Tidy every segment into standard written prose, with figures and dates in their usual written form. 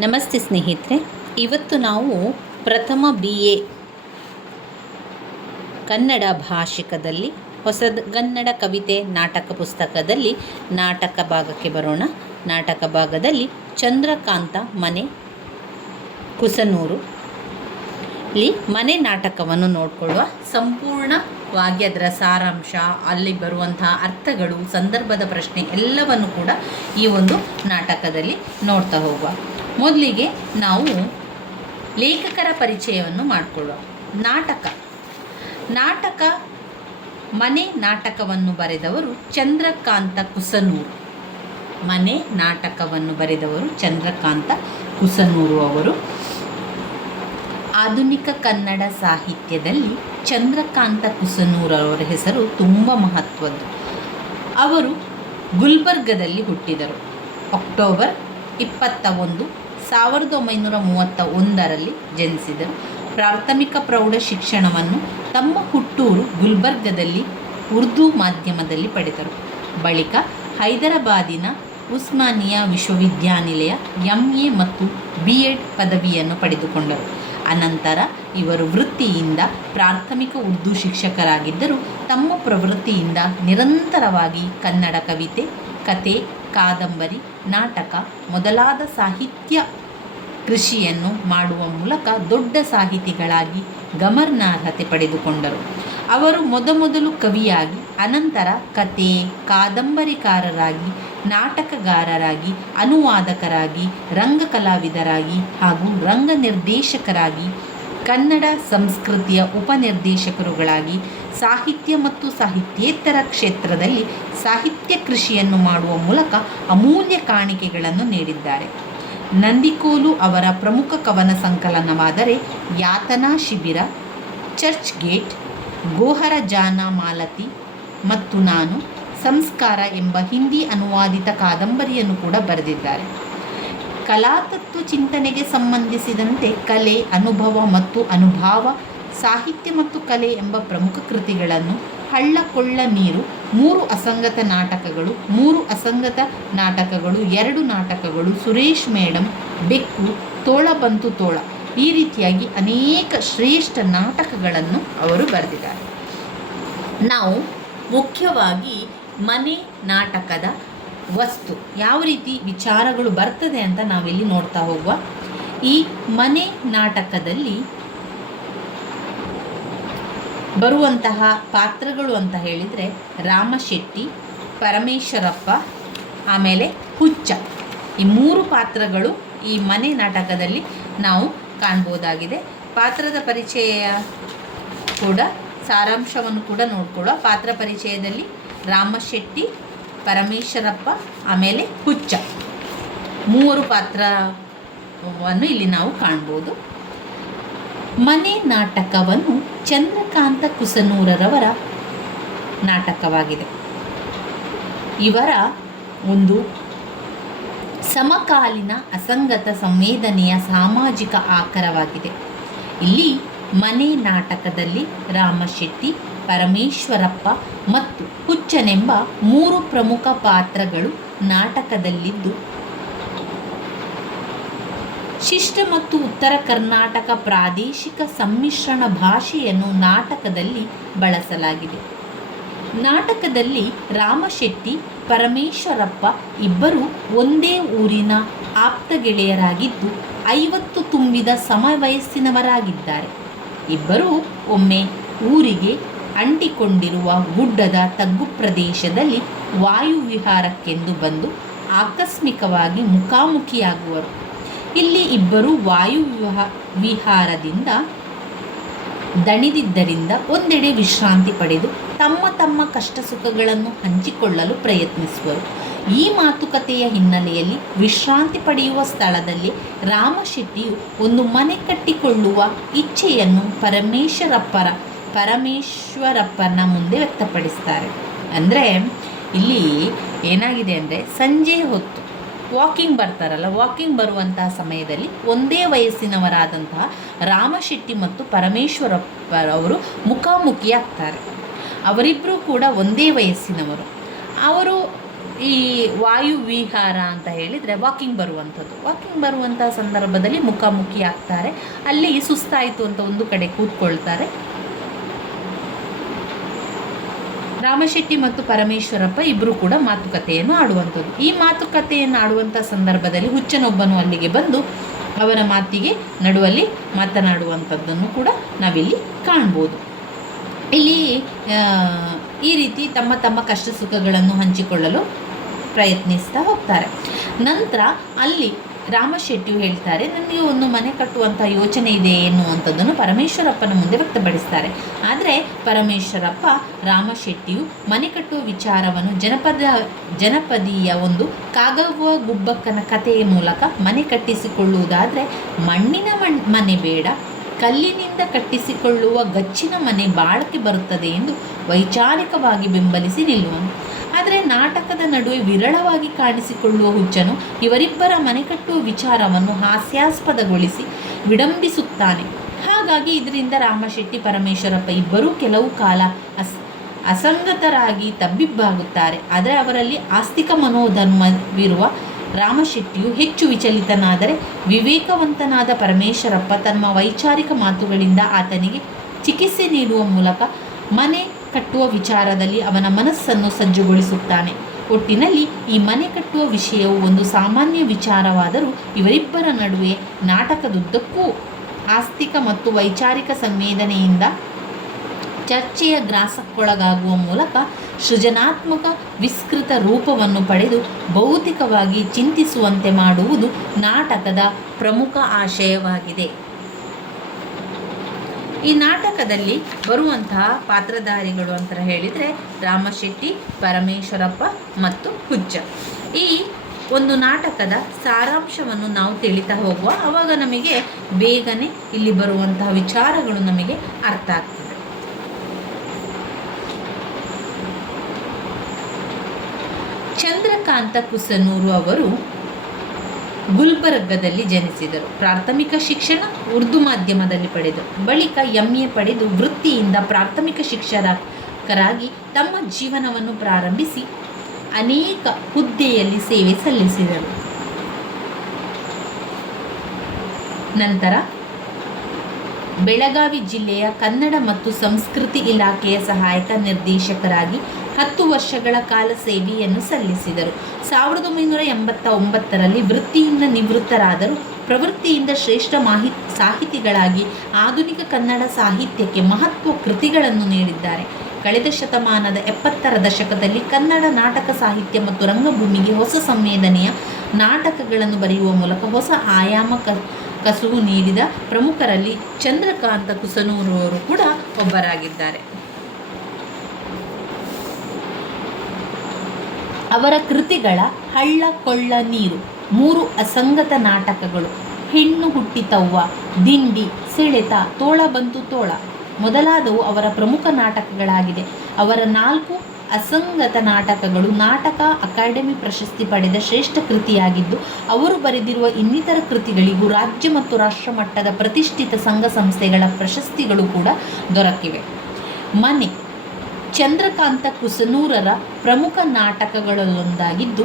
ನಮಸ್ತೆ ಸ್ನೇಹಿತರೆ, ಇವತ್ತು ನಾವು ಪ್ರಥಮ BA ಕನ್ನಡ ಭಾಷಿಕದಲ್ಲಿ ಹೊಸಗನ್ನಡ ಕವಿತೆ ನಾಟಕ ಪುಸ್ತಕದಲ್ಲಿ ನಾಟಕ ಭಾಗಕ್ಕೆ ಬರೋಣ. ನಾಟಕ ಭಾಗದಲ್ಲಿ ಚಂದ್ರಕಾಂತ ಮನೆ ಕುಸನೂರು ಇಲ್ಲಿ ಮನೆ ನಾಟಕವನ್ನು ನೋಡಿಕೊಳ್ಳುವ. ಸಂಪೂರ್ಣವಾಗಿ ಅದರ ಸಾರಾಂಶ, ಅಲ್ಲಿ ಬರುವಂತಹ ಅರ್ಥಗಳು, ಸಂದರ್ಭದ ಪ್ರಶ್ನೆ ಎಲ್ಲವನ್ನು ಕೂಡ ಈ ಒಂದು ನಾಟಕದಲ್ಲಿ ನೋಡ್ತಾ ಹೋಗುವ. ಮೊದಲಿಗೆ ನಾವು ಲೇಖಕರ ಪರಿಚಯವನ್ನು ಮಾಡಿಕೊಳ್ಳುವ. ನಾಟಕ ಮನೆ ನಾಟಕವನ್ನು ಬರೆದವರು ಚಂದ್ರಕಾಂತ ಕುಸನೂರು. ಮನೆ ನಾಟಕವನ್ನು ಬರೆದವರು ಚಂದ್ರಕಾಂತ ಕುಸನೂರು ಅವರು. ಆಧುನಿಕ ಕನ್ನಡ ಸಾಹಿತ್ಯದಲ್ಲಿ ಚಂದ್ರಕಾಂತ ಕುಸನೂರವರ ಹೆಸರು ತುಂಬ ಮಹತ್ವದ್ದು. ಅವರು ಗುಲ್ಬರ್ಗದಲ್ಲಿ ಹುಟ್ಟಿದರು. ಅಕ್ಟೋಬರ್ 21, 1931ರಲ್ಲಿ ಜನಿಸಿದರು. ಪ್ರಾಥಮಿಕ ಪ್ರೌಢ ಶಿಕ್ಷಣವನ್ನು ತಮ್ಮ ಹುಟ್ಟೂರು ಗುಲ್ಬರ್ಗದಲ್ಲಿ ಉರ್ದು ಮಾಧ್ಯಮದಲ್ಲಿ ಪಡೆದರು. ಬಳಿಕ ಹೈದರಾಬಾದಿನ ಉಸ್ಮಾನಿಯಾ ವಿಶ್ವವಿದ್ಯಾನಿಲಯ MA ಮತ್ತು B.Ed ಪದವಿಯನ್ನು ಪಡೆದುಕೊಂಡರು. ಅನಂತರ ಇವರು ವೃತ್ತಿಯಿಂದ ಪ್ರಾಥಮಿಕ ಉರ್ದು ಶಿಕ್ಷಕರಾಗಿದ್ದರು. ತಮ್ಮ ಪ್ರವೃತ್ತಿಯಿಂದ ನಿರಂತರವಾಗಿ ಕನ್ನಡ ಕವಿತೆ, ಕತೆ, ಕಾದಂಬರಿ, ನಾಟಕ ಮೊದಲಾದ ಸಾಹಿತ್ಯ ಕೃಷಿಯನ್ನು ಮಾಡುವ ಮೂಲಕ ದೊಡ್ಡ ಸಾಹಿತಿಗಳಾಗಿ ಗಮನಾರ್ಹತೆ ಪಡೆದುಕೊಂಡರು. ಅವರು ಮೊದಮೊದಲು ಕವಿಯಾಗಿ, ಅನಂತರ ಕತೆ, ಕಾದಂಬರಿಕಾರರಾಗಿ, ನಾಟಕಗಾರರಾಗಿ, ಅನುವಾದಕರಾಗಿ, ರಂಗ ಕಲಾವಿದರಾಗಿ ಹಾಗೂ ರಂಗ ನಿರ್ದೇಶಕರಾಗಿ, ಕನ್ನಡ ಸಂಸ್ಕೃತಿಯ ಉಪನಿರ್ದೇಶಕರುಗಳಾಗಿ, ಸಾಹಿತ್ಯ ಮತ್ತು ಸಾಹಿತ್ಯೇತರ ಕ್ಷೇತ್ರದಲ್ಲಿ ಸಾಹಿತ್ಯ ಕೃಷಿಯನ್ನು ಮಾಡುವ ಮೂಲಕ ಅಮೂಲ್ಯ ಕಾಣಿಕೆಗಳನ್ನು ನೀಡಿದ್ದಾರೆ. ನಂದಿಕೋಲು ಅವರ ಪ್ರಮುಖ ಕವನ ಸಂಕಲನವಾದರೆ ಯಾತನಾ ಶಿಬಿರ, ಚರ್ಚ್ ಗೇಟ್, ಗೋಹರ ಜಾನ ಮಾಲತಿ ಮತ್ತು ನಾನು, ಸಂಸ್ಕಾರ ಎಂಬ ಹಿಂದಿ ಅನುವಾದಿತ ಕಾದಂಬರಿಯನ್ನು ಕೂಡ ಬರೆದಿದ್ದಾರೆ. ಕಲಾತತ್ವ ಚಿಂತನೆಗೆ ಸಂಬಂಧಿಸಿದಂತೆ ಕಲೆ, ಅನುಭವ ಮತ್ತು ಅನುಭಾವ, ಸಾಹಿತ್ಯ ಮತ್ತು ಕಲೆ ಎಂಬ ಪ್ರಮುಖ ಕೃತಿಗಳನ್ನು, ಹಳ್ಳ ಕೊಳ್ಳ ನೀರು, 3 ಅಸಂಗತ ನಾಟಕಗಳು, 3 ಅಸಂಗತ ನಾಟಕಗಳು, 2 ನಾಟಕಗಳು, ಸುರೇಶ್ ಮೇಡಂ, ಬೆಕ್ಕು, ತೋಳ ಬಂತು ತೋಳ, ಈ ರೀತಿಯಾಗಿ ಅನೇಕ ಶ್ರೇಷ್ಠ ನಾಟಕಗಳನ್ನು ಅವರು ಬರೆದಿದ್ದಾರೆ. ನಾವು ಮುಖ್ಯವಾಗಿ ಮನೆ ನಾಟಕದ ವಸ್ತು, ಯಾವ ರೀತಿ ವಿಚಾರಗಳು ಬರ್ತದೆ ಅಂತ ನಾವಿಲ್ಲಿ ನೋಡ್ತಾ ಹೋಗುವ. ಈ ಮನೆ ನಾಟಕದಲ್ಲಿ ಬರುವಂತಹ ಪಾತ್ರಗಳು ಅಂತ ಹೇಳಿದರೆ ರಾಮಶೆಟ್ಟಿ, ಪರಮೇಶ್ವರಪ್ಪ, ಆಮೇಲೆ ಹುಚ್ಚ, ಈ 3 ಪಾತ್ರಗಳು ಈ ಮನೆ ನಾಟಕದಲ್ಲಿ ನಾವು ಕಾಣ್ಬೋದಾಗಿದೆ. ಪಾತ್ರದ ಪರಿಚಯ ಕೂಡ, ಸಾರಾಂಶವನ್ನು ಕೂಡ ನೋಡ್ಕೊಳ್ಳೋ. ಪಾತ್ರ ಪರಿಚಯದಲ್ಲಿ ರಾಮಶೆಟ್ಟಿ, ಪರಮೇಶ್ವರಪ್ಪ, ಆಮೇಲೆ ಹುಚ್ಚ, 3 ಪಾತ್ರವನ್ನು ಇಲ್ಲಿ ನಾವು ಕಾಣ್ಬೋದು. ಮನೆ ನಾಟಕವನ್ನು ಚಂದ್ರಕಾಂತ ಕುಸನೂರರವರ ನಾಟಕವಾಗಿದೆ. ಇವರ ಒಂದು ಸಮಕಾಲೀನ ಅಸಂಗತ ಸಂವೇದನೆಯ ಸಾಮಾಜಿಕ ಆಕರವಾಗಿದೆ. ಇಲ್ಲಿ ಮನೆ ನಾಟಕದಲ್ಲಿ ರಾಮಶೆಟ್ಟಿ, ಪರಮೇಶ್ವರಪ್ಪ ಮತ್ತು ಹುಚ್ಚನೆಂಬ 3 ಪ್ರಮುಖ ಪಾತ್ರಗಳು ನಾಟಕದಲ್ಲಿದ್ದು, ಶಿಷ್ಟ ಮತ್ತು ಉತ್ತರ ಕರ್ನಾಟಕ ಪ್ರಾದೇಶಿಕ ಸಮ್ಮಿಶ್ರಣ ಭಾಷೆಯನ್ನು ನಾಟಕದಲ್ಲಿ ಬಳಸಲಾಗಿದೆ. ನಾಟಕದಲ್ಲಿ ರಾಮಶೆಟ್ಟಿ, ಪರಮೇಶ್ವರಪ್ಪ ಇಬ್ಬರು ಒಂದೇ ಊರಿನ ಆಪ್ತ ಗೆಳೆಯರಾಗಿದ್ದು 50 ತುಂಬಿದ ಸಮವಯಸ್ಸಿನವರಾಗಿದ್ದಾರೆ. ಇಬ್ಬರೂ ಒಮ್ಮೆ ಊರಿಗೆ ಅಂಟಿಕೊಂಡಿರುವ ಗುಡ್ಡದ ತಗ್ಗು ಪ್ರದೇಶದಲ್ಲಿ ವಾಯುವಿಹಾರಕ್ಕೆಂದು ಬಂದು ಆಕಸ್ಮಿಕವಾಗಿ ಮುಖಾಮುಖಿಯಾಗುವರು. ಇಲ್ಲಿ ಇಬ್ಬರು ವಿಹಾರದಿಂದ ದಣಿದಿದ್ದರಿಂದ ಒಂದೆಡೆ ವಿಶ್ರಾಂತಿ ಪಡೆದು ತಮ್ಮ ತಮ್ಮ ಕಷ್ಟ ಸುಖಗಳನ್ನು ಹಂಚಿಕೊಳ್ಳಲು ಪ್ರಯತ್ನಿಸುವರು. ಈ ಮಾತುಕತೆಯ ಹಿನ್ನೆಲೆಯಲ್ಲಿ ವಿಶ್ರಾಂತಿ ಪಡೆಯುವ ಸ್ಥಳದಲ್ಲಿ ರಾಮಶೆಟ್ಟಿಯು ಒಂದು ಮನೆ ಕಟ್ಟಿಕೊಳ್ಳುವ ಇಚ್ಛೆಯನ್ನು ಪರಮೇಶ್ವರಪ್ಪನ ಮುಂದೆ ವ್ಯಕ್ತಪಡಿಸ್ತಾರೆ. ಅಂದರೆ ಇಲ್ಲಿ ಏನಾಗಿದೆ ಅಂದರೆ, ಸಂಜೆ ಹೊತ್ತು ವಾಕಿಂಗ್ ಬರ್ತಾರಲ್ಲ, ವಾಕಿಂಗ್ ಬರುವಂತಹ ಸಮಯದಲ್ಲಿ ಒಂದೇ ವಯಸ್ಸಿನವರಾದಂತಹ ರಾಮಶೆಟ್ಟಿ ಮತ್ತು ಪರಮೇಶ್ವರಪ್ಪರವರು ಮುಖಾಮುಖಿಯಾಗ್ತಾರೆ. ಅವರಿಬ್ಬರೂ ಕೂಡ ಒಂದೇ ವಯಸ್ಸಿನವರು. ಅವರು ಈ ವಾಯು ವಿಹಾರ ಅಂತ ಹೇಳಿದರೆ ವಾಕಿಂಗ್ ಬರುವಂಥದ್ದು. ವಾಕಿಂಗ್ ಬರುವಂಥ ಸಂದರ್ಭದಲ್ಲಿ ಮುಖಾಮುಖಿ ಆಗ್ತಾರೆ. ಅಲ್ಲಿ ಸುಸ್ತಾಯಿತು ಅಂತ ಒಂದು ಕಡೆ ಕೂತ್ಕೊಳ್ತಾರೆ. ರಾಮಶೆಟ್ಟಿ ಮತ್ತು ಪರಮೇಶ್ವರಪ್ಪ ಇಬ್ಬರು ಕೂಡ ಮಾತುಕತೆಯನ್ನು ಆಡುವಂಥದ್ದು. ಈ ಮಾತುಕತೆಯನ್ನು ಆಡುವಂಥ ಸಂದರ್ಭದಲ್ಲಿ ಹುಚ್ಚನೊಬ್ಬನು ಅಲ್ಲಿಗೆ ಬಂದು ಅವರ ಮಾತಿಗೆ ನಡುವಲ್ಲಿ ಮಾತನಾಡುವಂಥದ್ದನ್ನು ಕೂಡ ನಾವಿಲ್ಲಿ ಕಾಣ್ಬೋದು. ಇಲ್ಲಿ ಈ ರೀತಿ ತಮ್ಮ ತಮ್ಮ ಕಷ್ಟ ಸುಖಗಳನ್ನು ಹಂಚಿಕೊಳ್ಳಲು ಪ್ರಯತ್ನಿಸ್ತಾ ಹೋಗ್ತಾರೆ. ನಂತರ ಅಲ್ಲಿ ರಾಮಶೆಟ್ಟಿಯು ಹೇಳ್ತಾರೆ, ನನಗೆ ಒಂದು ಮನೆ ಕಟ್ಟುವಂಥ ಯೋಚನೆ ಇದೆ ಎನ್ನುವಂಥದ್ದನ್ನು ಪರಮೇಶ್ವರಪ್ಪನ ಮುಂದೆ ವ್ಯಕ್ತಪಡಿಸ್ತಾರೆ. ಆದರೆ ಪರಮೇಶ್ವರಪ್ಪ ರಾಮಶೆಟ್ಟಿಯು ಮನೆ ಕಟ್ಟುವ ವಿಚಾರವನ್ನು ಜನಪದೀಯ ಒಂದು ಕಾಗವ್ವ ಗುಬ್ಬಕ್ಕನ ಕಥೆಯ ಮೂಲಕ ಮನೆ ಕಟ್ಟಿಸಿಕೊಳ್ಳುವುದಾದರೆ ಮಣ್ಣಿನ ಮನೆ ಬೇಡ, ಕಲ್ಲಿನಿಂದ ಕಟ್ಟಿಸಿಕೊಳ್ಳುವ ಗಚ್ಚಿನ ಮನೆ ಬಾಳಕೆ ಬರುತ್ತದೆ ಎಂದು ವೈಚಾರಿಕವಾಗಿ ಬೆಂಬಲಿಸಿ ನಿಲ್ಲುವನು. ಆದರೆ ನಾಟಕದ ನಡುವೆ ವಿರಳವಾಗಿ ಕಾಣಿಸಿಕೊಳ್ಳುವ ಹುಚ್ಚನು ಇವರಿಬ್ಬರ ಮನೆ ಕಟ್ಟುವ ವಿಚಾರವನ್ನು ಹಾಸ್ಯಾಸ್ಪದಗೊಳಿಸಿ ವಿಡಂಬಿಸುತ್ತಾನೆ. ಹಾಗಾಗಿ ಇದರಿಂದ ರಾಮಶೆಟ್ಟಿ ಪರಮೇಶ್ವರಪ್ಪ ಇಬ್ಬರೂ ಕೆಲವು ಕಾಲ ಅಸಂಗತರಾಗಿ ತಬ್ಬಿಬ್ಬಾಗುತ್ತಾರೆ. ಆದರೆ ಅವರಲ್ಲಿ ಆಸ್ತಿಕ ಮನೋಧರ್ಮವಿರುವ ರಾಮಶೆಟ್ಟಿಯು ಹೆಚ್ಚು ವಿಚಲಿತನಾದರೆ, ವಿವೇಕವಂತನಾದ ಪರಮೇಶ್ವರಪ್ಪ ತನ್ನ ವೈಚಾರಿಕ ಮಾತುಗಳಿಂದ ಆತನಿಗೆ ಚಿಕಿತ್ಸೆ ನೀಡುವ ಮೂಲಕ ಮನೆ ಕಟ್ಟುವ ವಿಚಾರದಲ್ಲಿ ಅವನ ಮನಸ್ಸನ್ನು ಸಜ್ಜುಗೊಳಿಸುತ್ತಾನೆ. ಒಟ್ಟಿನಲ್ಲಿ ಈ ಮನೆ ಕಟ್ಟುವ ವಿಷಯವು ಒಂದು ಸಾಮಾನ್ಯ ವಿಚಾರವಾದರೂ ಇವರಿಬ್ಬರ ನಡುವೆ ನಾಟಕದುದ್ದಕ್ಕೂ ಆಸ್ತಿಕ ಮತ್ತು ವೈಚಾರಿಕ ಸಂವೇದನೆಯಿಂದ ಚರ್ಚೆಯ ಗ್ರಾಸಕ್ಕೊಳಗಾಗುವ ಮೂಲಕ ಸೃಜನಾತ್ಮಕ ವಿಸ್ತೃತ ರೂಪವನ್ನು ಪಡೆದು ಭೌತಿಕವಾಗಿ ಚಿಂತಿಸುವಂತೆ ಮಾಡುವುದು ನಾಟಕದ ಪ್ರಮುಖ ಆಶಯವಾಗಿದೆ. ಈ ನಾಟಕದಲ್ಲಿ ಬರುವಂತಹ ಪಾತ್ರಧಾರಿಗಳು ಅಂತ ಹೇಳಿದರೆ ರಾಮಶೆಟ್ಟಿ, ಪರಮೇಶ್ವರಪ್ಪ ಮತ್ತು ಹುಚ್ಚ. ಈ ಒಂದು ನಾಟಕದ ಸಾರಾಂಶವನ್ನು ನಾವು ತಿಳಿತಾ ಹೋಗುವ, ಆವಾಗ ನಮಗೆ ಬೇಗನೆ ಇಲ್ಲಿ ಬರುವಂತಹ ವಿಚಾರಗಳು ನಮಗೆ ಅರ್ಥ ಆಗ್ತದೆ. ಚಂದ್ರಕಾಂತ ಕುಸನೂರು ಅವರು ಗುಲ್ಬರ್ಗದಲ್ಲಿ ಜನಿಸಿದರು. ಪ್ರಾಥಮಿಕ ಶಿಕ್ಷಣ ಉರ್ದು ಮಾಧ್ಯಮದಲ್ಲಿ ಪಡೆದರು. ಬಳಿಕ MA ಪಡೆದು ವೃತ್ತಿಯಿಂದ ಪ್ರಾಥಮಿಕ ಶಿಕ್ಷಕರಾಗಿ ತಮ್ಮ ಜೀವನವನ್ನು ಪ್ರಾರಂಭಿಸಿ ಅನೇಕ ಹುದ್ದೆಯಲ್ಲಿ ಸೇವೆ ಸಲ್ಲಿಸಿದರು. ನಂತರ ಬೆಳಗಾವಿ ಜಿಲ್ಲೆಯ ಕನ್ನಡ ಮತ್ತು ಸಂಸ್ಕೃತಿ ಇಲಾಖೆಯ ಸಹಾಯಕ ನಿರ್ದೇಶಕರಾಗಿ 10 ವರ್ಷಗಳ ಕಾಲ ಸೇವೆಯನ್ನು ಸಲ್ಲಿಸಿದರು. 1989ರಲ್ಲಿ ವೃತ್ತಿಯಿಂದ ನಿವೃತ್ತರಾದರು. ಪ್ರವೃತ್ತಿಯಿಂದ ಶ್ರೇಷ್ಠ ಸಾಹಿತಿಗಳಾಗಿ ಆಧುನಿಕ ಕನ್ನಡ ಸಾಹಿತ್ಯಕ್ಕೆ ಮಹತ್ವ ಕೃತಿಗಳನ್ನು ನೀಡಿದ್ದಾರೆ. ಕಳೆದ ಶತಮಾನದ 70ರ ದಶಕದಲ್ಲಿ ಕನ್ನಡ ನಾಟಕ ಸಾಹಿತ್ಯ ಮತ್ತು ರಂಗಭೂಮಿಗೆ ಹೊಸ ಸಂವೇದನೆಯ ನಾಟಕಗಳನ್ನು ಬರೆಯುವ ಮೂಲಕ ಹೊಸ ಆಯಾಮ ಕಸುವು ನೀಡಿದ ಪ್ರಮುಖರಲ್ಲಿ ಚಂದ್ರಕಾಂತ ಕುಸನೂರು ಅವರು ಕೂಡ ಒಬ್ಬರಾಗಿದ್ದಾರೆ. ಅವರ ಕೃತಿಗಳ ಹಳ್ಳ ಕೊಳ್ಳ ನೀರು 3 ಅಸಂಗತ ನಾಟಕಗಳು, ಹೆಣ್ಣು ಹುಟ್ಟಿತವ್ವ, ದಿಂಡಿ, ಸೆಳೆತ, ತೋಳ ಬಂತು ತೋಳ ಮೊದಲಾದವು ಅವರ ಪ್ರಮುಖ ನಾಟಕಗಳಾಗಿದೆ. ಅವರ 4 ಅಸಂಗತ ನಾಟಕಗಳು ನಾಟಕ ಅಕಾಡೆಮಿ ಪ್ರಶಸ್ತಿ ಪಡೆದ ಶ್ರೇಷ್ಠ ಕೃತಿಯಾಗಿದ್ದು, ಅವರು ಬರೆದಿರುವ ಇನ್ನಿತರ ಕೃತಿಗಳಿಗೂ ರಾಜ್ಯ ಮತ್ತು ರಾಷ್ಟ್ರ ಮಟ್ಟದ ಪ್ರತಿಷ್ಠಿತ ಸಂಘ ಸಂಸ್ಥೆಗಳ ಪ್ರಶಸ್ತಿಗಳು ಕೂಡ ದೊರಕಿವೆ. ಮನೆ ಚಂದ್ರಕಾಂತ ಕುಸನೂರರ ಪ್ರಮುಖ ನಾಟಕಗಳಲ್ಲೊಂದಾಗಿದ್ದು,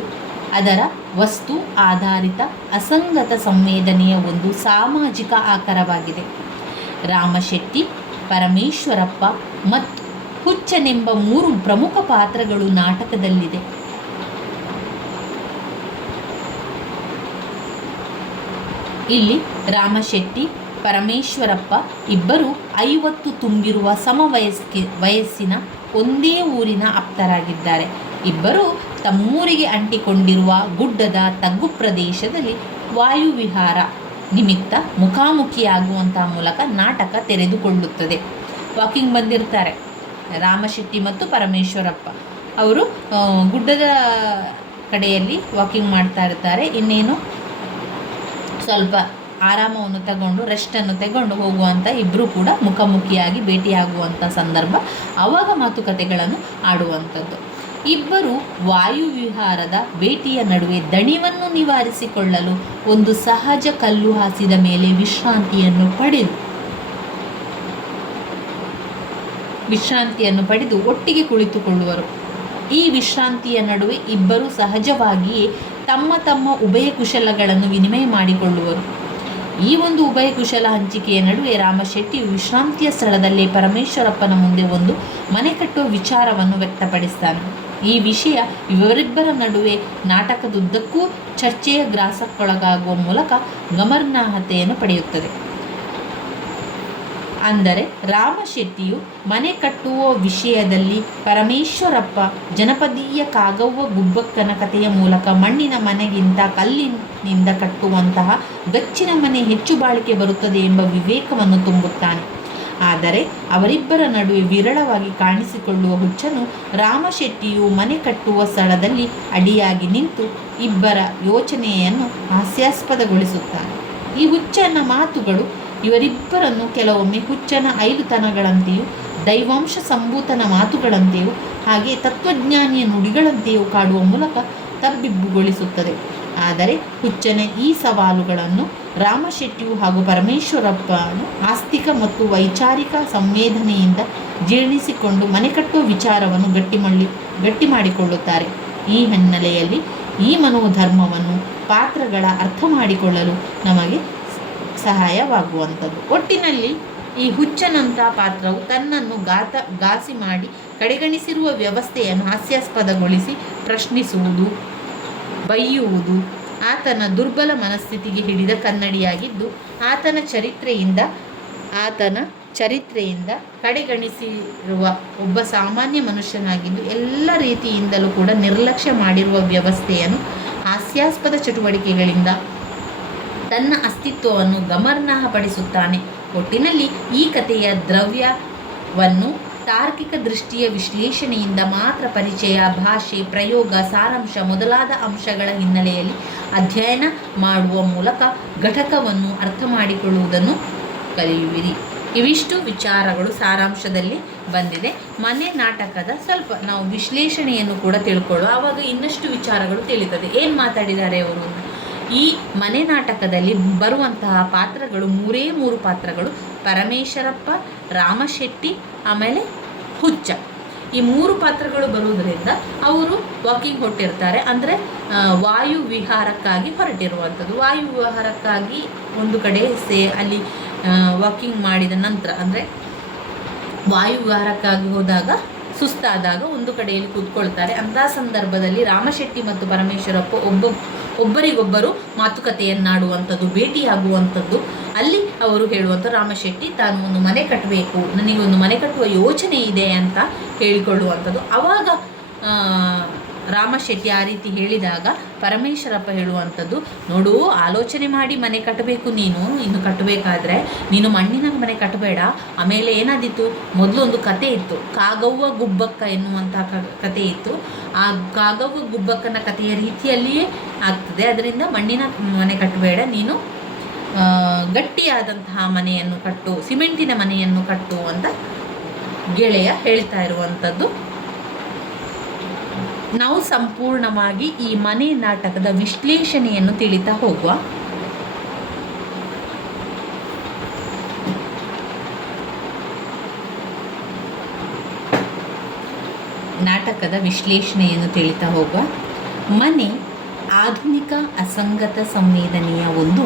ಅದರ ವಸ್ತು ಆಧಾರಿತ ಅಸಂಗತ ಸಂವೇದನೆಯ ಒಂದು ಸಾಮಾಜಿಕ ಆಕರವಾಗಿದೆ. ರಾಮಶೆಟ್ಟಿ, ಪರಮೇಶ್ವರಪ್ಪ ಮತ್ತು ಹುಚ್ಚನೆಂಬ 3 ಪ್ರಮುಖ ಪಾತ್ರಗಳು ನಾಟಕದಲ್ಲಿದೆ. ಇಲ್ಲಿ ರಾಮಶೆಟ್ಟಿ, ಪರಮೇಶ್ವರಪ್ಪ ಇಬ್ಬರು 50 ತುಂಬಿರುವ ವಯಸ್ಸಿನ ಒಂದೇ ಊರಿನ ಆಪ್ತರಾಗಿದ್ದಾರೆ. ಇಬ್ಬರು ತಮ್ಮೂರಿಗೆ ಅಂಟಿಕೊಂಡಿರುವ ಗುಡ್ಡದ ತಗ್ಗು ಪ್ರದೇಶದಲ್ಲಿ ವಾಯುವಿಹಾರ ನಿಮಿತ್ತ ಮುಖಾಮುಖಿಯಾಗುವಂತಹ ಮೂಲಕ ನಾಟಕ ತೆರೆದುಕೊಳ್ಳುತ್ತದೆ. ವಾಕಿಂಗ್ ಬಂದಿರ್ತಾರೆ ರಾಮಶೆಟ್ಟಿ ಮತ್ತು ಪರಮೇಶ್ವರಪ್ಪ. ಅವರು ಗುಡ್ಡದ ಕಡೆಯಲ್ಲಿ ವಾಕಿಂಗ್ ಮಾಡ್ತಾ ಇರ್ತಾರೆ. ಇನ್ನೇನು ಸ್ವಲ್ಪ ಆರಾಮವನ್ನು ತಗೊಂಡು ರೆಸ್ಟನ್ನು ತಗೊಂಡು ಹೋಗುವಂಥ ಇಬ್ಬರು ಕೂಡ ಮುಖಾಮುಖಿಯಾಗಿ ಭೇಟಿಯಾಗುವಂಥ ಸಂದರ್ಭ, ಆವಾಗ ಮಾತುಕತೆಗಳನ್ನು ಆಡುವಂಥದ್ದು. ಇಬ್ಬರು ವಾಯುವಿಹಾರದ ಭೇಟಿಯ ನಡುವೆ ದಣಿವನ್ನು ನಿವಾರಿಸಿಕೊಳ್ಳಲು ಒಂದು ಸಹಜ ಕಲ್ಲು ಹಾಸಿದ ಮೇಲೆ ವಿಶ್ರಾಂತಿಯನ್ನು ಪಡೆದು ಒಟ್ಟಿಗೆ ಕುಳಿತುಕೊಳ್ಳುವರು. ಈ ವಿಶ್ರಾಂತಿಯ ನಡುವೆ ಇಬ್ಬರು ಸಹಜವಾಗಿಯೇ ತಮ್ಮ ತಮ್ಮ ಉಭಯ ಕುಶಲಗಳನ್ನು ವಿನಿಮಯ ಮಾಡಿಕೊಳ್ಳುವರು. ಈ ಒಂದು ಉಭಯ ಕುಶಲ ಹಂಚಿಕೆಯ ನಡುವೆ ರಾಮಶೆಟ್ಟಿಯು ವಿಶ್ರಾಂತಿಯ ಸ್ಥಳದಲ್ಲೇ ಪರಮೇಶ್ವರಪ್ಪನ ಮುಂದೆ ಒಂದು ಮನೆ ಕಟ್ಟುವ ವಿಚಾರವನ್ನು ವ್ಯಕ್ತಪಡಿಸ್ತಾನೆ. ಈ ವಿಷಯ ಇವರಿಬ್ಬರ ನಡುವೆ ನಾಟಕದುದ್ದಕ್ಕೂ ಚರ್ಚೆಯ ಗ್ರಾಸಕ್ಕೊಳಗಾಗುವ ಮೂಲಕ ಗಮನಾರ್ಹತೆಯನ್ನು ಪಡೆಯುತ್ತದೆ. ಅಂದರೆ ರಾಮಶೆಟ್ಟಿಯು ಮನೆ ಕಟ್ಟುವ ವಿಷಯದಲ್ಲಿ ಪರಮೇಶ್ವರಪ್ಪ ಜನಪದೀಯ ಕಾಗವ್ವ ಗುಬ್ಬಕ್ಕನ ಕಥೆಯ ಮೂಲಕ ಮಣ್ಣಿನ ಮನೆಗಿಂತ ಕಲ್ಲಿನಿಂದ ಕಟ್ಟುವಂತಹ ಗಚ್ಚಿನ ಮನೆ ಹೆಚ್ಚು ಬಾಳಿಕೆ ಬರುತ್ತದೆ ಎಂಬ ವಿವೇಕವನ್ನು ತುಂಬುತ್ತಾನೆ. ಆದರೆ ಅವರಿಬ್ಬರ ನಡುವೆ ವಿರಳವಾಗಿ ಕಾಣಿಸಿಕೊಳ್ಳುವ ಹುಚ್ಚನು ರಾಮಶೆಟ್ಟಿಯು ಮನೆ ಕಟ್ಟುವ ಸ್ಥಳದಲ್ಲಿ ಅಡಿಯಾಗಿ ನಿಂತು ಇಬ್ಬರ ಯೋಚನೆಯನ್ನು ಹಾಸ್ಯಾಸ್ಪದಗೊಳಿಸುತ್ತಾನೆ. ಈ ಹುಚ್ಚನ ಮಾತುಗಳು ಇವರಿಬ್ಬರನ್ನು ಕೆಲವೊಮ್ಮೆ ಹುಚ್ಚನ ಐಲುತನಗಳಂತೆಯೂ ದೈವಾಂಶ ಸಂಭೂತನ ಮಾತುಗಳಂತೆಯೂ ಹಾಗೆ ತತ್ವಜ್ಞಾನಿಯ ನುಡಿಗಳಂತೆಯೂ ಕಾಡುವ ಮೂಲಕ ತಬ್ಬಿಬ್ಬುಗೊಳಿಸುತ್ತದೆ. ಆದರೆ ಹುಚ್ಚನ ಈ ಸವಾಲುಗಳನ್ನು ರಾಮಶೆಟ್ಟಿಯು ಹಾಗೂ ಪರಮೇಶ್ವರಪ್ಪನು ಆಸ್ತಿಕ ಮತ್ತು ವೈಚಾರಿಕ ಸಂವೇದನೆಯಿಂದ ಜೀರ್ಣಿಸಿಕೊಂಡು ಮನೆ ಕಟ್ಟುವ ವಿಚಾರವನ್ನು ಗಟ್ಟಿ ಮಾಡಿಕೊಳ್ಳುತ್ತಾರೆ. ಈ ಹಿನ್ನೆಲೆಯಲ್ಲಿ ಈ ಮನೋಧರ್ಮವನ್ನು ಪಾತ್ರಗಳ ಅರ್ಥ ಮಾಡಿಕೊಳ್ಳಲು ನಮಗೆ ಸಹಾಯವಾಗುವಂಥದ್ದು. ಒಟ್ಟಿನಲ್ಲಿ ಈ ಹುಚ್ಚನಂಥ ಪಾತ್ರವು ತನ್ನನ್ನು ಘಾಸಿ ಮಾಡಿ ಕಡೆಗಣಿಸಿರುವ ವ್ಯವಸ್ಥೆಯನ್ನು ಹಾಸ್ಯಾಸ್ಪದಗೊಳಿಸಿ ಪ್ರಶ್ನಿಸುವುದು, ಬೈಯುವುದು ಆತನ ದುರ್ಬಲ ಮನಸ್ಥಿತಿಗೆ ಹಿಡಿದ ಕನ್ನಡಿಯಾಗಿದ್ದು, ಆತನ ಚರಿತ್ರೆಯಿಂದ ಕಡೆಗಣಿಸಿರುವ ಒಬ್ಬ ಸಾಮಾನ್ಯ ಮನುಷ್ಯನಾಗಿದ್ದು ಎಲ್ಲ ರೀತಿಯಿಂದಲೂ ಕೂಡ ನಿರ್ಲಕ್ಷ್ಯ ಮಾಡಿರುವ ವ್ಯವಸ್ಥೆಯನ್ನು ಹಾಸ್ಯಾಸ್ಪದ ಚಟುವಟಿಕೆಗಳಿಂದ ತನ್ನ ಅಸ್ತಿತ್ವವನ್ನು ಗಮನಾರ್ಹಪಡಿಸುತ್ತಾನೆ. ಒಟ್ಟಿನಲ್ಲಿ ಈ ಕಥೆಯ ದ್ರವ್ಯವನ್ನು ತಾರ್ಕಿಕ ದೃಷ್ಟಿಯ ವಿಶ್ಲೇಷಣೆಯಿಂದ ಮಾತ್ರ ಪರಿಚಯ, ಭಾಷೆ, ಪ್ರಯೋಗ, ಸಾರಾಂಶ ಮೊದಲಾದ ಅಂಶಗಳ ಹಿನ್ನೆಲೆಯಲ್ಲಿ ಅಧ್ಯಯನ ಮಾಡುವ ಮೂಲಕ ಘಟಕವನ್ನು ಅರ್ಥ ಮಾಡಿಕೊಳ್ಳುವುದನ್ನು ಕಲಿಯುವಿರಿ. ಇವಿಷ್ಟು ವಿಚಾರಗಳು ಸಾರಾಂಶದಲ್ಲಿ ಬಂದಿದೆ. ಮನೆ ನಾಟಕದ ಸ್ವಲ್ಪ ನಾವು ವಿಶ್ಲೇಷಣೆಯನ್ನು ಕೂಡ ತಿಳ್ಕೊಳ್ಳುವ, ಆವಾಗ ಇನ್ನಷ್ಟು ವಿಚಾರಗಳು ತಿಳಿತದೆ. ಏನು ಮಾತಾಡಿದ್ದಾರೆ ಅವರು. ಈ ಮನೆ ನಾಟಕದಲ್ಲಿ ಬರುವಂತಹ ಪಾತ್ರಗಳು ಮೂರು ಪಾತ್ರಗಳು: ಪರಮೇಶ್ವರಪ್ಪ, ರಾಮಶೆಟ್ಟಿ, ಆಮೇಲೆ ಹುಚ್ಚ. ಈ ಮೂರು ಪಾತ್ರಗಳು ಬರುವುದರಿಂದ ಅವರು ವಾಕಿಂಗ್ ಹೊರಟಿರ್ತಾರೆ. ಅಂದರೆ ವಾಯು ವಿಹಾರಕ್ಕಾಗಿ ಹೊರಟಿರುವಂಥದ್ದು. ವಾಯು ವಿಹಾರಕ್ಕಾಗಿ ಒಂದು ಕಡೆ ಅಲ್ಲಿ ವಾಕಿಂಗ್ ಮಾಡಿದ ನಂತರ, ಅಂದರೆ ವಾಯು ವಿಹಾರಕ್ಕಾಗಿ ಹೋದಾಗ ಸುಸ್ತಾದಾಗ ಒಂದು ಕಡೆಯಲ್ಲಿ ಕೂತ್ಕೊಳ್ತಾರೆ. ಅಂತಹ ಸಂದರ್ಭದಲ್ಲಿ ರಾಮಶೆಟ್ಟಿ ಮತ್ತು ಪರಮೇಶ್ವರಪ್ಪ ಒಬ್ಬರಿಗೊಬ್ಬರು ಮಾತುಕತೆಯನ್ನಾಡುವಂಥದ್ದು, ಭೇಟಿಯಾಗುವಂಥದ್ದು. ಅಲ್ಲಿ ಅವರು ಹೇಳುವಂಥ ರಾಮಶೆಟ್ಟಿ ತಾನು ಒಂದು ಮನೆ ಕಟ್ಟಬೇಕು, ನನಗೊಂದು ಮನೆ ಕಟ್ಟುವ ಯೋಚನೆ ಇದೆ ಅಂತ ಹೇಳಿಕೊಳ್ಳುವಂಥದ್ದು. ಆವಾಗ ರಾಮಶೆಟ್ಟಿ ಆ ರೀತಿ ಹೇಳಿದಾಗ ಪರಮೇಶ್ವರಪ್ಪ ಹೇಳುವಂಥದ್ದು, ನೋಡು, ಆಲೋಚನೆ ಮಾಡಿ ಮನೆ ಕಟ್ಟಬೇಕು, ಇನ್ನು ಕಟ್ಟಬೇಕಾದ್ರೆ ನೀನು ಮಣ್ಣಿನ ಮನೆ ಕಟ್ಟಬೇಡ. ಆಮೇಲೆ ಏನಾದಿತ್ತು, ಮೊದಲು ಒಂದು ಕತೆ ಇತ್ತು, ಕಾಗವ್ವ ಗುಬ್ಬಕ್ಕ ಎನ್ನುವಂತಹ ಕತೆ ಇತ್ತು. ಆ ಕಾಗವ್ವ ಗುಬ್ಬಕ್ಕನ ಕಥೆಯ ರೀತಿಯಲ್ಲಿಯೇ ಆಗ್ತದೆ. ಅದರಿಂದ ಮಣ್ಣಿನ ಮನೆ ಕಟ್ಟಬೇಡ, ನೀನು ಗಟ್ಟಿಯಾದಂತಹ ಮನೆಯನ್ನು ಕಟ್ಟು, ಸಿಮೆಂಟಿನ ಮನೆಯನ್ನು ಕಟ್ಟು ಅಂತ ಗೆಳೆಯ ಹೇಳ್ತಾ ಇರುವಂಥದ್ದು. ನಾವು ಸಂಪೂರ್ಣವಾಗಿ ಈ ಮನೆ ನಾಟಕದ ವಿಶ್ಲೇಷಣೆಯನ್ನು ತಿಳಿತಾ ಹೋಗುವ. ಮನೆ ಆಧುನಿಕ ಅಸಂಗತ ಸಂವೇದನೆಯ ಒಂದು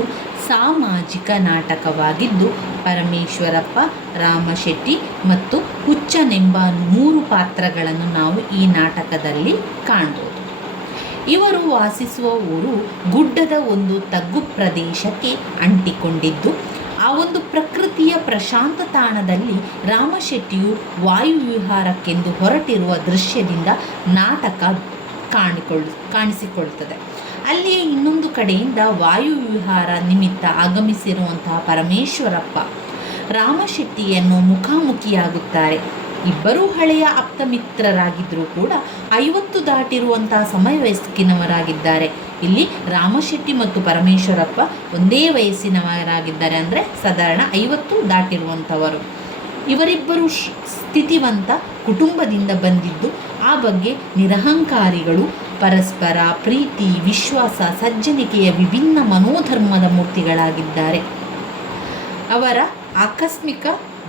ಸಾಮಾಜಿಕ ನಾಟಕವಾಗಿದ್ದು, ಪರಮೇಶ್ವರಪ್ಪ, ರಾಮಶೆಟ್ಟಿ ಮತ್ತು ಹುಚ್ಚನೆಂಬ ಮೂರು ಪಾತ್ರಗಳನ್ನು ನಾವು ಈ ನಾಟಕದಲ್ಲಿ ಕಾಣಬಹುದು. ಇವರು ವಾಸಿಸುವ ಊರು ಗುಡ್ಡದ ಒಂದು ತಗ್ಗು ಪ್ರದೇಶಕ್ಕೆ ಅಂಟಿಕೊಂಡಿದ್ದು, ಆ ಒಂದು ಪ್ರಕೃತಿಯ ಪ್ರಶಾಂತ ತಾಣದಲ್ಲಿ ರಾಮಶೆಟ್ಟಿಯು ವಾಯುವಿಹಾರಕ್ಕೆಂದು ಹೊರಟಿರುವ ದೃಶ್ಯದಿಂದ ನಾಟಕ ಕಾಣಿಸಿಕೊಳ್ಳುತ್ತದೆ. ಅಲ್ಲಿಯೇ ಇನ್ನೊಂದು ಕಡೆಯಿಂದ ವಾಯುವಿಹಾರ ನಿಮಿತ್ತ ಆಗಮಿಸಿರುವಂತಹ ಪರಮೇಶ್ವರಪ್ಪ ರಾಮಶೆಟ್ಟಿಯನ್ನು ಮುಖಾಮುಖಿಯಾಗುತ್ತಾರೆ. ಇಬ್ಬರೂ ಹಳೆಯ ಆಪ್ತ ಮಿತ್ರರಾಗಿದ್ದರೂ ಕೂಡ 50 ದಾಟಿರುವಂತಹ ಸಮಯ ವಯಸ್ಸಿನವರಾಗಿದ್ದಾರೆ. ಇಲ್ಲಿ ರಾಮಶೆಟ್ಟಿ ಮತ್ತು ಪರಮೇಶ್ವರಪ್ಪ ಒಂದೇ ವಯಸ್ಸಿನವರಾಗಿದ್ದಾರೆ, ಅಂದರೆ ಸಾಧಾರಣ 50 ದಾಟಿರುವಂಥವರು. ಇವರಿಬ್ಬರು ಸ್ಥಿತಿವಂತ ಕುಟುಂಬದಿಂದ ಬಂದಿದ್ದು, ಆ ಬಗ್ಗೆ ನಿರಹಂಕಾರಿಗಳು, ಪರಸ್ಪರ ಪ್ರೀತಿ, ವಿಶ್ವಾಸ, ಸಜ್ಜನಿಕೆಯ ವಿಭಿನ್ನ ಮನೋಧರ್ಮದ ಮೂರ್ತಿಗಳಾಗಿದ್ದಾರೆ. ಅವರ ಆಕಸ್ಮಿಕ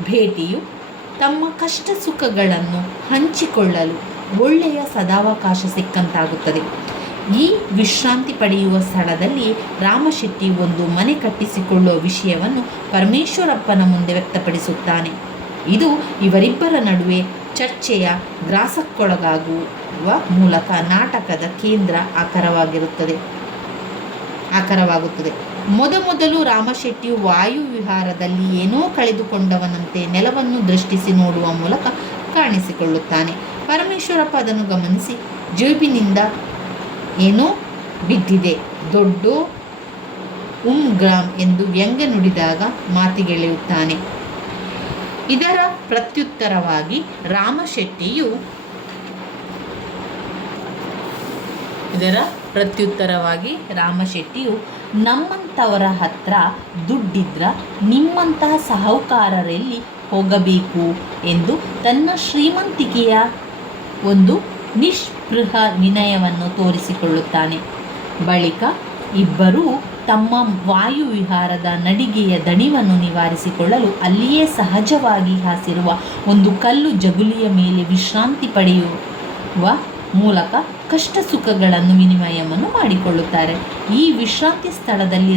ಭೇಟಿಯು ತಮ್ಮ ಕಷ್ಟ ಸುಖಗಳನ್ನು ಹಂಚಿಕೊಳ್ಳಲು ಒಳ್ಳೆಯ ಸದಾವಕಾಶ ಸಿಕ್ಕಂತಾಗುತ್ತದೆ. ಈ ವಿಶ್ರಾಂತಿ ಪಡೆಯುವ ಸ್ಥಳದಲ್ಲಿ ರಾಮಶೆಟ್ಟಿ ಒಂದು ಮನೆ ಕಟ್ಟಿಸಿಕೊಳ್ಳುವ ವಿಷಯವನ್ನು ಪರಮೇಶ್ವರಪ್ಪನ ಮುಂದೆ ವ್ಯಕ್ತಪಡಿಸುತ್ತಾನೆ. ಇದು ಇವರಿಬ್ಬರ ನಡುವೆ ಚರ್ಚೆಯ ಗ್ರಾಸಕ್ಕೊಳಗಾಗುವ ಮೂಲಕ ನಾಟಕದ ಕೇಂದ್ರ ಆಕರವಾಗುತ್ತದೆ. ಮೊದಲು ರಾಮಶೆಟ್ಟಿಯು ವಾಯುವಿಹಾರದಲ್ಲಿ ಏನೋ ಕಳೆದುಕೊಂಡವನಂತೆ ನೆಲವನ್ನು ದೃಷ್ಟಿಸಿ ನೋಡುವ ಮೂಲಕ ಕಾಣಿಸಿಕೊಳ್ಳುತ್ತಾನೆ. ಪರಮೇಶ್ವರಪ್ಪ ಅದನ್ನು ಗಮನಿಸಿ ಜೇಬಿನಿಂದ ಏನೋ ಬಿದ್ದಿದೆ, ದೊಡ್ಡೋ ಗ್ರಾಮ್ ಎಂದು ವ್ಯಂಗ್ಯ ನುಡಿದಾಗ ಮಾತಿಗೆಳೆಯುತ್ತಾನೆ. ಇದರ ಪ್ರತ್ಯುತ್ತರವಾಗಿ ರಾಮಶೆಟ್ಟಿಯು ನಮ್ಮಂಥವರ ಹತ್ರ ದುಡ್ಡಿದ್ರ ನಿಮ್ಮಂತಹ ಸಾಹುಕಾರರೆಲ್ಲಿ ಹೋಗಬೇಕು ಎಂದು ತನ್ನ ಶ್ರೀಮಂತಿಕೆಯ ಒಂದು ನಿಷ್ಪೃಹ ವಿನಯವನ್ನು ತೋರಿಸಿಕೊಳ್ಳುತ್ತಾನೆ. ಬಳಿಕ ಇಬ್ಬರೂ ತಮ್ಮ ವಾಯುವಿಹಾರದ ನಡಿಗೆಯ ದಣಿವನ್ನು ನಿವಾರಿಸಿಕೊಳ್ಳಲು ಅಲ್ಲಿಯೇ ಸಹಜವಾಗಿ ಹಾಸಿರುವ ಒಂದು ಕಲ್ಲು ಜಗುಲಿಯ ಮೇಲೆ ವಿಶ್ರಾಂತಿ ಪಡೆಯುವ ಮೂಲಕ ಕಷ್ಟ ಸುಖಗಳನ್ನು ವಿನಿಮಯವನ್ನು ಮಾಡಿಕೊಳ್ಳುತ್ತಾರೆ. ಈ ವಿಶ್ರಾಂತಿ ಸ್ಥಳದಲ್ಲಿ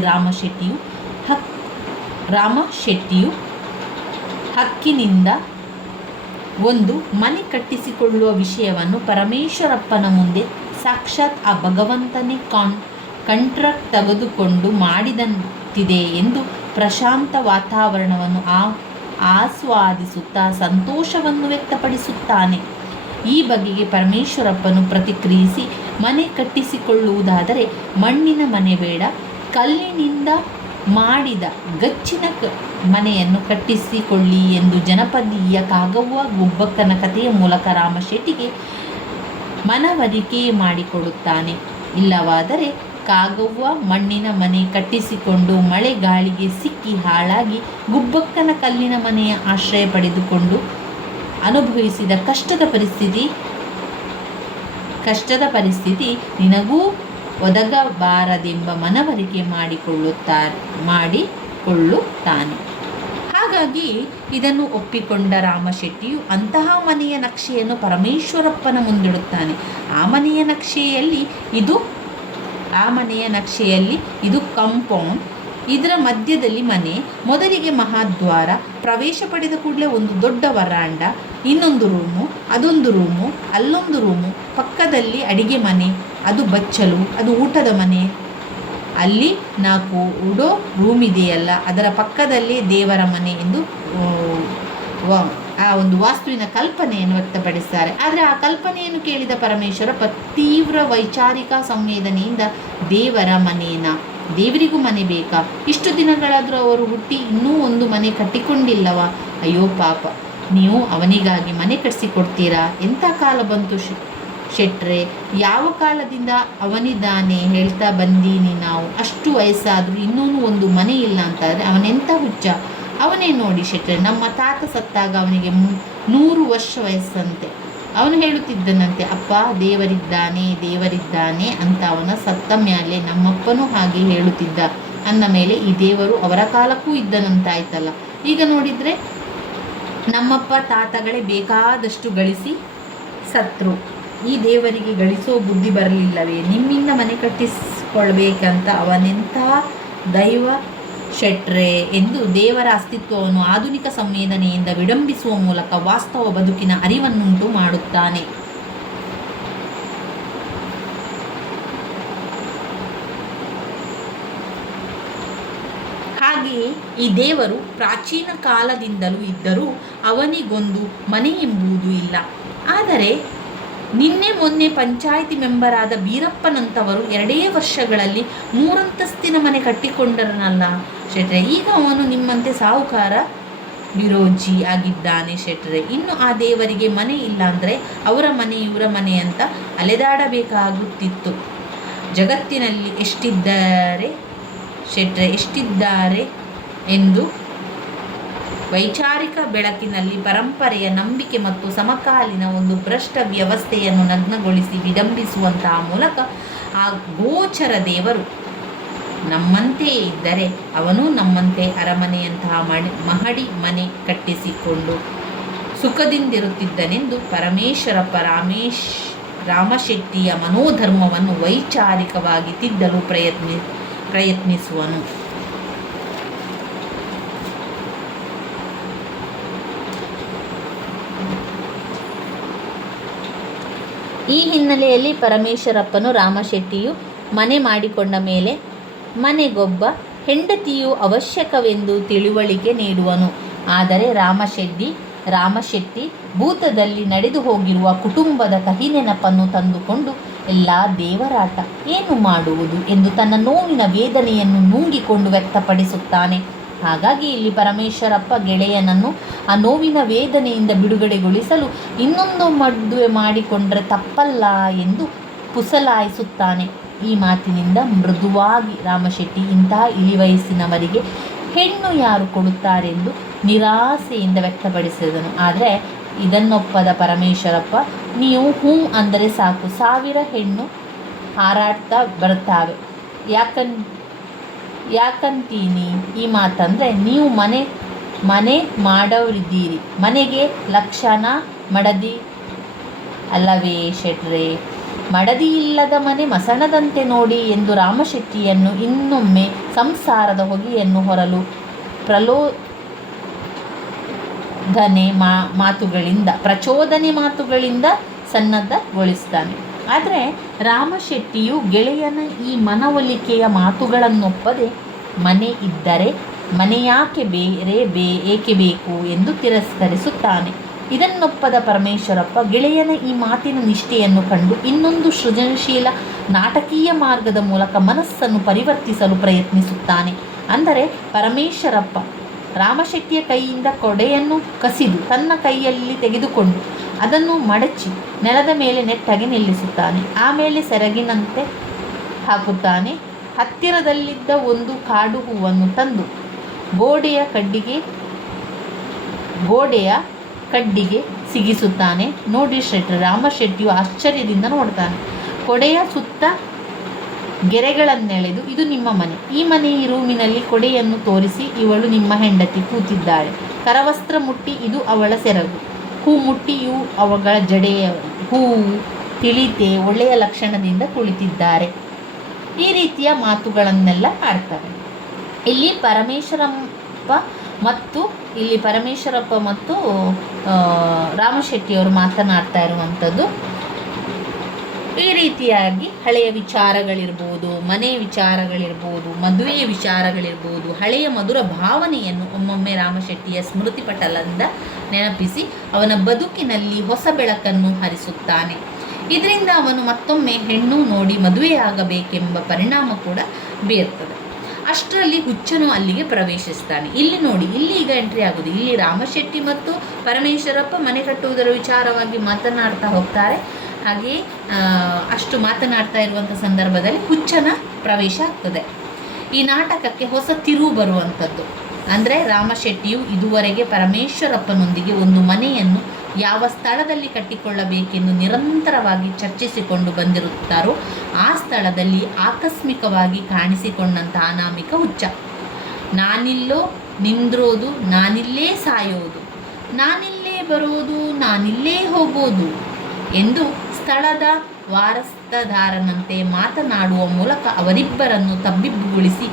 ರಾಮಶೆಟ್ಟಿಯು ಹಕ್ಕಿನಿಂದ ಒಂದು ಮನೆ ಕಟ್ಟಿಸಿಕೊಳ್ಳುವ ವಿಷಯವನ್ನು ಪರಮೇಶ್ವರಪ್ಪನ ಮುಂದೆ ಸಾಕ್ಷಾತ್ ಆ ಭಗವಂತನೇ ಕಂಟ್ರಾಕ್ಟ್ ತೆಗೆದುಕೊಂಡು ಮಾಡಿದಂತಿದೆ ಎಂದು ಪ್ರಶಾಂತ ವಾತಾವರಣವನ್ನು ಆಸ್ವಾದಿಸುತ್ತಾ ಸಂತೋಷವನ್ನು ವ್ಯಕ್ತಪಡಿಸುತ್ತಾನೆ. ಈ ಬಗೆಗೆ ಪರಮೇಶ್ವರಪ್ಪನು ಪ್ರತಿಕ್ರಿಯಿಸಿ, ಮನೆ ಕಟ್ಟಿಸಿಕೊಳ್ಳುವುದಾದರೆ ಮಣ್ಣಿನ ಮನೆ ಬೇಡ, ಕಲ್ಲಿನಿಂದ ಮಾಡಿದ ಗಚ್ಚಿನ ಮನೆಯನ್ನು ಕಟ್ಟಿಸಿಕೊಳ್ಳಿ ಎಂದು ಜನಪದೀಯ ಕಾಗವ್ವ ಗುಬ್ಬಕ್ಕನ ಕಥೆಯ ಮೂಲಕ ರಾಮಶೆಟ್ಟಿಗೆ ಮನವರಿಕೆ ಮಾಡಿಕೊಡುತ್ತಾನೆ. ಇಲ್ಲವಾದರೆ ಕಾಗವ್ವ ಮಣ್ಣಿನ ಮನೆ ಕಟ್ಟಿಸಿಕೊಂಡು ಮಳೆ ಗಾಳಿಗೆ ಸಿಕ್ಕಿ ಹಾಳಾಗಿ ಗುಬ್ಬಕ್ಕನ ಕಲ್ಲಿನ ಮನೆಯ ಆಶ್ರಯ ಪಡೆದುಕೊಂಡು ಅನುಭವಿಸಿದ ಕಷ್ಟದ ಪರಿಸ್ಥಿತಿ ನಿನಗೂ ಒದಗಬಾರದೆಂಬ ಮನವರಿಕೆ ಮಾಡಿಕೊಳ್ಳುತ್ತಾನೆ. ಹಾಗಾಗಿ ಇದನ್ನು ಒಪ್ಪಿಕೊಂಡ ರಾಮಶೆಟ್ಟಿಯು ಅಂತಹ ಮನೆಯ ನಕ್ಷೆಯನ್ನು ಪರಮೇಶ್ವರಪ್ಪನ ಮುಂದಿಡುತ್ತಾನೆ. ಆ ಮನೆಯ ನಕ್ಷೆಯಲ್ಲಿ ಇದು ಕಾಂಪೌಂಡ್, ಇದರ ಮಧ್ಯದಲ್ಲಿ ಮನೆ, ಮೊದಲಿಗೆ ಮಹಾದ್ವಾರ, ಪ್ರವೇಶ ಪಡೆದ ಕೂಡಲೇ ಒಂದು ದೊಡ್ಡ ವರಾಂಡ, ಇನ್ನೊಂದು ರೂಮು, ಅದೊಂದು ರೂಮು, ಅಲ್ಲೊಂದು ರೂಮು, ಪಕ್ಕದಲ್ಲಿ ಅಡಿಗೆ ಮನೆ, ಅದು ಬಚ್ಚಲು, ಅದು ಊಟದ ಮನೆ, ಅಲ್ಲಿ 4 ಉಡೋ ರೂಮ್ ಇದೆಯಲ್ಲ, ಅದರ ಪಕ್ಕದಲ್ಲೇ ದೇವರ ಮನೆ ಎಂದು ಆ ಒಂದು ವಾಸ್ತುವಿನ ಕಲ್ಪನೆಯನ್ನು ವ್ಯಕ್ತಪಡಿಸ್ತಾರೆ. ಆದರೆ ಆ ಕಲ್ಪನೆಯನ್ನು ಕೇಳಿದ ಪರಮೇಶ್ವರಪ್ಪ ತೀವ್ರ ವೈಚಾರಿಕ ಸಂವೇದನೆಯಿಂದ ದೇವರಿಗೂ ಮನೆ ಬೇಕಾ? ಇಷ್ಟು ದಿನಗಳಾದರೂ ಅವರು ಹುಟ್ಟಿ ಇನ್ನೂ ಒಂದು ಮನೆ ಕಟ್ಟಿಕೊಂಡಿಲ್ಲವಾ? ಅಯ್ಯೋ ಪಾಪ, ನೀವು ಅವನಿಗಾಗಿ ಮನೆ ಕಟ್ಟಿಸಿಕೊಡ್ತೀರಾ? ಎಂಥ ಕಾಲ ಬಂತು ಶೆಟ್ರೆ, ಯಾವ ಕಾಲದಿಂದ ಅವನಿದ್ದಾನೆ ಹೇಳ್ತಾ ಬಂದೀನಿ ನಾವು. ಅಷ್ಟು ವಯಸ್ಸಾದರೂ ಇನ್ನೂ ಒಂದು ಮನೆ ಇಲ್ಲ ಅಂತಾದರೆ ಅವನೆಂಥ ಹುಚ್ಚ? ಅವನೇ ನೋಡಿ ಶೆಟ್ರೆ, ನಮ್ಮ ತಾತ ಸತ್ತಾಗ ಅವನಿಗೆ 100 ವರ್ಷ ವಯಸ್ಸಂತೆ. ಅವನು ಹೇಳುತ್ತಿದ್ದನಂತೆ, ಅಪ್ಪ ದೇವರಿದ್ದಾನೆ ಅಂತ. ಅವನ ಸತ್ತ ಮೇಲೆ ನಮ್ಮಪ್ಪನೂ ಹಾಗೆ ಹೇಳುತ್ತಿದ್ದ ಅಂದ ಮೇಲೆ ಈ ದೇವರು ಅವರ ಕಾಲಕ್ಕೂ ಇದ್ದನಂತಾಯ್ತಲ್ಲ. ಈಗ ನೋಡಿದರೆ ನಮ್ಮಪ್ಪ ತಾತಗಳೇ ಬೇಕಾದಷ್ಟು ಗಳಿಸಿ ಸತ್ರು, ಈ ದೇವರಿಗೆ ಗಳಿಸೋ ಬುದ್ಧಿ ಬರಲಿಲ್ಲವೇ? ನಿಮ್ಮಿಂದ ಮನೆ ಕಟ್ಟಿಸಿಕೊಳ್ಬೇಕಂತ ಅವನೆಂಥ ದೈವ ಶೆಟ್ರೆ ಎಂದು ದೇವರ ಅಸ್ತಿತ್ವವನ್ನು ಆಧುನಿಕ ಸಂವೇದನೆಯಿಂದ ವಿಡಂಬಿಸುವ ಮೂಲಕ ವಾಸ್ತವ ಬದುಕಿನ ಅರಿವನ್ನುಂಟು ಮಾಡುತ್ತಾನೆ. ಹಾಗೆಯೇ ಈ ದೇವರು ಪ್ರಾಚೀನ ಕಾಲದಿಂದಲೂ ಇದ್ದರೂ ಅವನಿಗೊಂದು ಮನೆ ಎಂಬುದು ಇಲ್ಲ. ಆದರೆ ನಿನ್ನೆ ಮೊನ್ನೆ ಪಂಚಾಯಿತಿ ಮೆಂಬರಾದ ಬೀರಪ್ಪನಂತವರು 2 ವರ್ಷಗಳಲ್ಲಿ 3 ಅಂತಸ್ತಿನ ಮನೆ ಕಟ್ಟಿಕೊಂಡರನಲ್ಲ ಶೆಟ್ರೆ. ಈಗ ಅವನು ನಿಮ್ಮಂತೆ ಸಾಹುಕಾರ ವಿರೋಜಿ ಆಗಿದ್ದಾನೆ ಶೆಟ್ರೆ. ಇನ್ನು ಆ ದೇವರಿಗೆ ಮನೆ ಇಲ್ಲ ಅಂದರೆ ಅವರ ಮನೆ ಇವರ ಮನೆ ಅಂತ ಅಲೆದಾಡಬೇಕಾಗುತ್ತಿತ್ತು. ಜಗತ್ತಿನಲ್ಲಿ ಎಷ್ಟಿದ್ದಾರೆ ಎಂದು ವೈಚಾರಿಕ ಬೆಳಕಿನಲ್ಲಿ ಪರಂಪರೆಯ ನಂಬಿಕೆ ಮತ್ತು ಸಮಕಾಲೀನ ಒಂದು ಭ್ರಷ್ಟ ವ್ಯವಸ್ಥೆಯನ್ನು ನಗ್ನಗೊಳಿಸಿ ವಿಡಂಬಿಸುವಂತಹ ಮೂಲಕ ಆ ಗೋಚರ ದೇವರು ನಮ್ಮಂತೆ ಇದ್ದರೆ ಅವನು ನಮ್ಮಂತೆ ಅರಮನೆಯಂತಹ ಮಹಡಿ ಮನೆ ಕಟ್ಟಿಸಿಕೊಂಡು ಸುಖದಿಂದಿರುತ್ತಿದ್ದನೆಂದು ರಾಮಶೆಟ್ಟಿಯ ಮನೋಧರ್ಮವನ್ನು ವೈಚಾರಿಕವಾಗಿ ತಿದ್ದಲು ಪ್ರಯತ್ನಿಸುವನು. ಈ ಹಿನ್ನೆಲೆಯಲ್ಲಿ ಪರಮೇಶ್ವರಪ್ಪನು ರಾಮಶೆಟ್ಟಿಯು ಮನೆ ಮಾಡಿಕೊಂಡ ಮೇಲೆ ಮನೆಗೊಬ್ಬ ಹೆಂಡತಿಯು ಅವಶ್ಯಕವೆಂದು ತಿಳುವಳಿಕೆ ನೀಡುವನು. ಆದರೆ ರಾಮಶೆಟ್ಟಿ ಭೂತದಲ್ಲಿ ನಡೆದು ಹೋಗಿರುವ ಕುಟುಂಬದ ಕಹಿ ನೆನಪನ್ನು ತಂದುಕೊಂಡು ಎಲ್ಲ ದೇವರಾಟ, ಏನು ಮಾಡುವುದು ಎಂದು ತನ್ನ ನೋವಿನ ವೇದನೆಯನ್ನು ನುಂಗಿಕೊಂಡು ವ್ಯಕ್ತಪಡಿಸುತ್ತಾನೆ. ಹಾಗಾಗಿ ಇಲ್ಲಿ ಪರಮೇಶ್ವರಪ್ಪ ಗೆಳೆಯನನ್ನು ಆ ನೋವಿನ ವೇದನೆಯಿಂದ ಬಿಡುಗಡೆಗೊಳಿಸಲು ಇನ್ನೊಂದು ಮದುವೆ ಮಾಡಿಕೊಂಡ್ರೆ ತಪ್ಪಲ್ಲ ಎಂದು ಪುಸಲಾಯಿಸುತ್ತಾನೆ. ಈ ಮಾತಿನಿಂದ ಮೃದುವಾಗಿ ರಾಮಶೆಟ್ಟಿ ಇಂತಹ ಇಳಿವಯಸ್ಸಿನವರಿಗೆ ಹೆಣ್ಣು ಯಾರು ಕೊಡುತ್ತಾರೆಂದು ನಿರಾಸೆಯಿಂದ ವ್ಯಕ್ತಪಡಿಸಿದನು. ಆದರೆ ಇದನ್ನೊಪ್ಪದ ಪರಮೇಶ್ವರಪ್ಪ, ನೀವು ಹ್ಞೂ ಅಂದರೆ ಸಾಕು, 1000 ಹೆಣ್ಣು ಹಾರಾಡ್ತಾ ಬರ್ತಾವೆ, ಯಾಕಂತೀನಿ ಈ ಮಾತಂದರೆ ನೀವು ಮನೆ ಮಾಡೋರಿದ್ದೀರಿ, ಮನೆಗೆ ಲಕ್ಷಣ ಮಡದಿ ಅಲ್ಲವೇ ಶೆಟ್ರೆ, ಮಡದಿ ಇಲ್ಲದ ಮನೆ ಮಸಣದಂತೆ ನೋಡಿ ಎಂದು ರಾಮಶೆಟ್ಟಿಯನ್ನು ಇನ್ನೊಮ್ಮೆ ಸಂಸಾರದ ಹೊಗೆಯನ್ನು ಹೊರಲು ಪ್ರಚೋದನೆ ಮಾತುಗಳಿಂದ ಸನ್ನದ್ಧಗೊಳಿಸ್ತಾನೆ. ಆದರೆ ರಾಮಶೆಟ್ಟಿಯು ಗೆಳೆಯನ ಈ ಮನವೊಲಿಕೆಯ ಮಾತುಗಳನ್ನೊಪ್ಪದೆ ಮನೆ ಇದ್ದರೆ ಏಕೆ ಬೇಕು ಎಂದು ತಿರಸ್ಕರಿಸುತ್ತಾನೆ. ಇದನ್ನೊಪ್ಪದ ಪರಮೇಶ್ವರಪ್ಪ ಗೆಳೆಯನ ಈ ಮಾತಿನ ನಿಷ್ಠೆಯನ್ನು ಕಂಡು ಇನ್ನೊಂದು ಸೃಜನಶೀಲ ನಾಟಕೀಯ ಮಾರ್ಗದ ಮೂಲಕ ಮನಸ್ಸನ್ನು ಪರಿವರ್ತಿಸಲು ಪ್ರಯತ್ನಿಸುತ್ತಾನೆ. ಅಂದರೆ ಪರಮೇಶ್ವರಪ್ಪ ರಾಮಶೆಟ್ಟಿಯ ಕೈಯಿಂದ ಕೊಡೆಯನ್ನು ಕಸಿದು ತನ್ನ ಕೈಯಲ್ಲಿ ತೆಗೆದುಕೊಂಡು ಅದನ್ನು ಮಡಚಿ ನೆಲದ ಮೇಲೆ ನೆಟ್ಟಗೆ ನಿಲ್ಲಿಸುತ್ತಾನೆ. ಆಮೇಲೆ ಸೆರಗಿನಂತೆ ಹಾಕುತ್ತಾನೆ. ಹತ್ತಿರದಲ್ಲಿದ್ದ ಒಂದು ಕಾಡು ಹೂವನ್ನು ತಂದು ಗೋಡೆಯ ಕಡ್ಡಿಗೆ ಸಿಗಿಸುತ್ತಾನೆ. ನೋಡಿ ಶೆಟ್ಟಿ, ರಾಮಶೆಟ್ಟಿಯು ಆಶ್ಚರ್ಯದಿಂದ ನೋಡ್ತಾನೆ. ಕೊಡೆಯ ಸುತ್ತ ಗೆರೆಗಳನ್ನೆಳೆದು, ಇದು ನಿಮ್ಮ ಮನೆ, ಈ ಮನೆಯ ರೂಮಿನಲ್ಲಿ ಕೊಡೆಯನ್ನು ತೋರಿಸಿ, ಇವಳು ನಿಮ್ಮ ಹೆಂಡತಿ ಕೂತಿದ್ದಾಳೆ, ಕರವಸ್ತ್ರ ಮುಟ್ಟಿ ಇದು ಅವಳ ಸೆರಗು, ಹೂ ಮುಟ್ಟಿಯು ಅವಳ ಜಡೆಯ ಹೂವು ತಿಳಿತೆ ಒಳ್ಳೆಯ ಲಕ್ಷಣದಿಂದ ಕುಳಿತಿದ್ದಾರೆ. ಈ ರೀತಿಯ ಮಾತುಗಳನ್ನೆಲ್ಲ ಆಡ್ತಾರೆ. ಇಲ್ಲಿ ಪರಮೇಶ್ವರಪ್ಪ ಮತ್ತು ರಾಮಶೆಟ್ಟಿಯವರು ಮಾತನಾಡ್ತಾ ಇರುವಂಥದ್ದು ಈ ರೀತಿಯಾಗಿ ಹಳೆಯ ವಿಚಾರಗಳಿರ್ಬೋದು, ಮನೆ ವಿಚಾರಗಳಿರ್ಬೋದು, ಮದುವೆಯ ವಿಚಾರಗಳಿರ್ಬೋದು, ಹಳೆಯ ಮಧುರ ಭಾವನೆಯನ್ನು ಒಮ್ಮೊಮ್ಮೆ ರಾಮಶೆಟ್ಟಿಯ ಸ್ಮೃತಿ ಪಟಲದಿಂದ ನೆನಪಿಸಿ ಅವನ ಬದುಕಿನಲ್ಲಿ ಹೊಸ ಬೆಳಕನ್ನು ಹರಿಸುತ್ತಾನೆ. ಇದರಿಂದ ಅವನು ಮತ್ತೊಮ್ಮೆ ಹೆಣ್ಣು ನೋಡಿ ಮದುವೆಯಾಗಬೇಕೆಂಬ ಪರಿಣಾಮ ಕೂಡ ಬೀರ್ತದೆ. ಅಷ್ಟರಲ್ಲಿ ಹುಚ್ಚನು ಅಲ್ಲಿಗೆ ಪ್ರವೇಶಿಸ್ತಾನೆ. ಇಲ್ಲಿ ನೋಡಿ, ಇಲ್ಲಿ ಈಗ ಎಂಟ್ರಿ ಆಗೋದು. ಇಲ್ಲಿ ರಾಮಶೆಟ್ಟಿ ಮತ್ತು ಪರಮೇಶ್ವರಪ್ಪ ಮನೆ ಕಟ್ಟುವುದರ ವಿಚಾರವಾಗಿ ಮಾತನಾಡ್ತಾ ಹೋಗ್ತಾರೆ. ಹಾಗೆಯೇ ಅಷ್ಟು ಮಾತನಾಡ್ತಾ ಇರುವಂಥ ಸಂದರ್ಭದಲ್ಲಿ ಹುಚ್ಚನ ಪ್ರವೇಶ ಆಗ್ತದೆ. ಈ ನಾಟಕಕ್ಕೆ ಹೊಸ ತಿರುವು ಬರುವಂಥದ್ದು. ಅಂದರೆ ರಾಮಶೆಟ್ಟಿಯು ಇದುವರೆಗೆ ಪರಮೇಶ್ವರಪ್ಪನೊಂದಿಗೆ ಒಂದು ಮನೆಯನ್ನು ಯಾವ ಸ್ಥಳದಲ್ಲಿ ಕಟ್ಟಿಕೊಳ್ಳಬೇಕೆಂದು ನಿರಂತರವಾಗಿ ಚರ್ಚಿಸಿಕೊಂಡು ಬಂದಿರುತ್ತಾರೋ ಆ ಸ್ಥಳದಲ್ಲಿ ಆಕಸ್ಮಿಕವಾಗಿ ಕಾಣಿಸಿಕೊಂಡಂಥ ಅನಾಮಿಕ ಹುಚ್ಚ. ನಾನಿಲ್ಲೋ ನಿಂದ್ರೋದು, ನಾನಿಲ್ಲೇ ಸಾಯೋದು, ನಾನಿಲ್ಲೇ ಬರೋದು, ನಾನಿಲ್ಲೇ ಹೋಗೋದು ಎಂದು ಸ್ಥಳದ ವಾರಸ್ತದಾರನಂತೆ ಮಾತನಾಡುವ ಮೂಲಕ ಅವರಿಬ್ಬರನ್ನು ತಬ್ಬಿಬ್ಬುಗೊಳಿಸಿ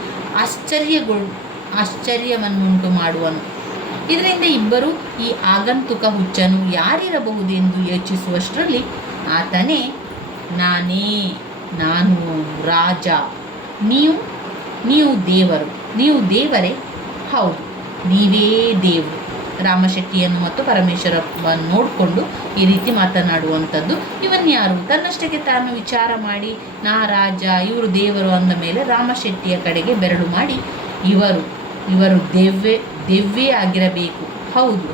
ಆಶ್ಚರ್ಯವನ್ನುಂಟು ಮಾಡುವನು. ಇದರಿಂದ ಇಬ್ಬರು ಈ ಆಗಂತುಕ ಹುಚ್ಚನು ಯಾರಿರಬಹುದೆಂದು ಯೋಚಿಸುವಷ್ಟರಲ್ಲಿ ಆತನೇ, ನಾನು ರಾಜ, ನೀವು ದೇವರು, ನೀವು ದೇವರೇ, ಹೌದು ನೀವೇ ದೇವರು. ರಾಮಶೆಟ್ಟಿಯನ್ನು ಮತ್ತು ಪರಮೇಶ್ವರಪ್ಪನ್ನು ನೋಡಿಕೊಂಡು ಈ ರೀತಿ ಮಾತನಾಡುವಂಥದ್ದು. ಇವನ್ಯಾರು ತನ್ನಷ್ಟಕ್ಕೆ ತಾನು ವಿಚಾರ ಮಾಡಿ ನಾ ರಾಜ, ಇವರು ದೇವರು ಅಂದ ಮೇಲೆ ರಾಮಶೆಟ್ಟಿಯ ಕಡೆಗೆ ಬೆರಳು ಮಾಡಿ ಇವರು ದೆವ್ವೇ ಆಗಿರಬೇಕು, ಹೌದು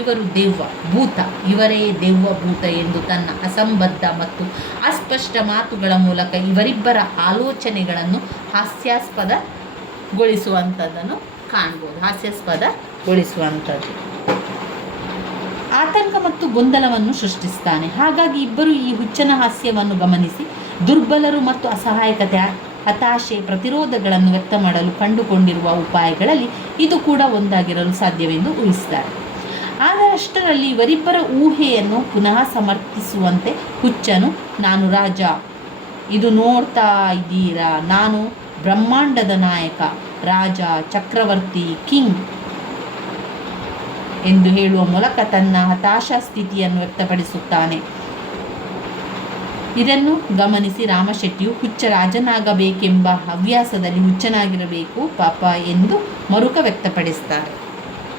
ಇವರು ದೆವ್ವ ಭೂತ, ಇವರೇ ದೆವ್ವ ಭೂತ ಎಂದು ತನ್ನ ಅಸಂಬದ್ಧ ಮತ್ತು ಅಸ್ಪಷ್ಟ ಮಾತುಗಳ ಮೂಲಕ ಇವರಿಬ್ಬರ ಆಲೋಚನೆಗಳನ್ನು ಹಾಸ್ಯಾಸ್ಪದಗೊಳಿಸುವಂಥದ್ದನ್ನು ಕಾಣ್ಬೋದು. ಹಾಸ್ಯಾಸ್ಪದಗೊಳಿಸುವಂಥದ್ದು ಆತಂಕ ಮತ್ತು ಗೊಂದಲವನ್ನು ಸೃಷ್ಟಿಸ್ತಾನೆ. ಹಾಗಾಗಿ ಇಬ್ಬರು ಈ ಹುಚ್ಚನ ಹಾಸ್ಯವನ್ನು ಗಮನಿಸಿ ದುರ್ಬಲರು ಮತ್ತು ಅಸಹಾಯಕತೆ, ಹತಾಶೆ, ಪ್ರತಿರೋಧಗಳನ್ನು ವ್ಯಕ್ತ ಮಾಡಲು ಕಂಡುಕೊಂಡಿರುವ ಉಪಾಯಗಳಲ್ಲಿ ಇದು ಕೂಡ ಒಂದಾಗಿರಲು ಸಾಧ್ಯವೆಂದು ಊಹಿಸಿದ್ದಾರೆ. ಆದರಷ್ಟರಲ್ಲಿ ಇವರಿಬ್ಬರ ಊಹೆಯನ್ನು ಪುನಃ ಸಮರ್ಥಿಸುವಂತೆ ಹುಚ್ಚನು, ನಾನು ರಾಜ, ಇದು ನೋಡ್ತಾ ಇದ್ದೀರಾ, ನಾನು ಬ್ರಹ್ಮಾಂಡದ ನಾಯಕ, ರಾಜ, ಚಕ್ರವರ್ತಿ, ಕಿಂಗ್ ಎಂದು ಹೇಳುವ ಮೂಲಕ ತನ್ನ ಹತಾಶಾ ಸ್ಥಿತಿಯನ್ನು ವ್ಯಕ್ತಪಡಿಸುತ್ತಾನೆ. ಇದನ್ನು ಗಮನಿಸಿ ರಾಮಶೆಟ್ಟಿಯು ಹುಚ್ಚ ರಾಜನಾಗಬೇಕೆಂಬ ಹವ್ಯಾಸದಲ್ಲಿ ಹುಚ್ಚನಾಗಿರಬೇಕು ಪಾಪ ಎಂದು ಮರುಕ ವ್ಯಕ್ತಪಡಿಸ್ತಾರೆ.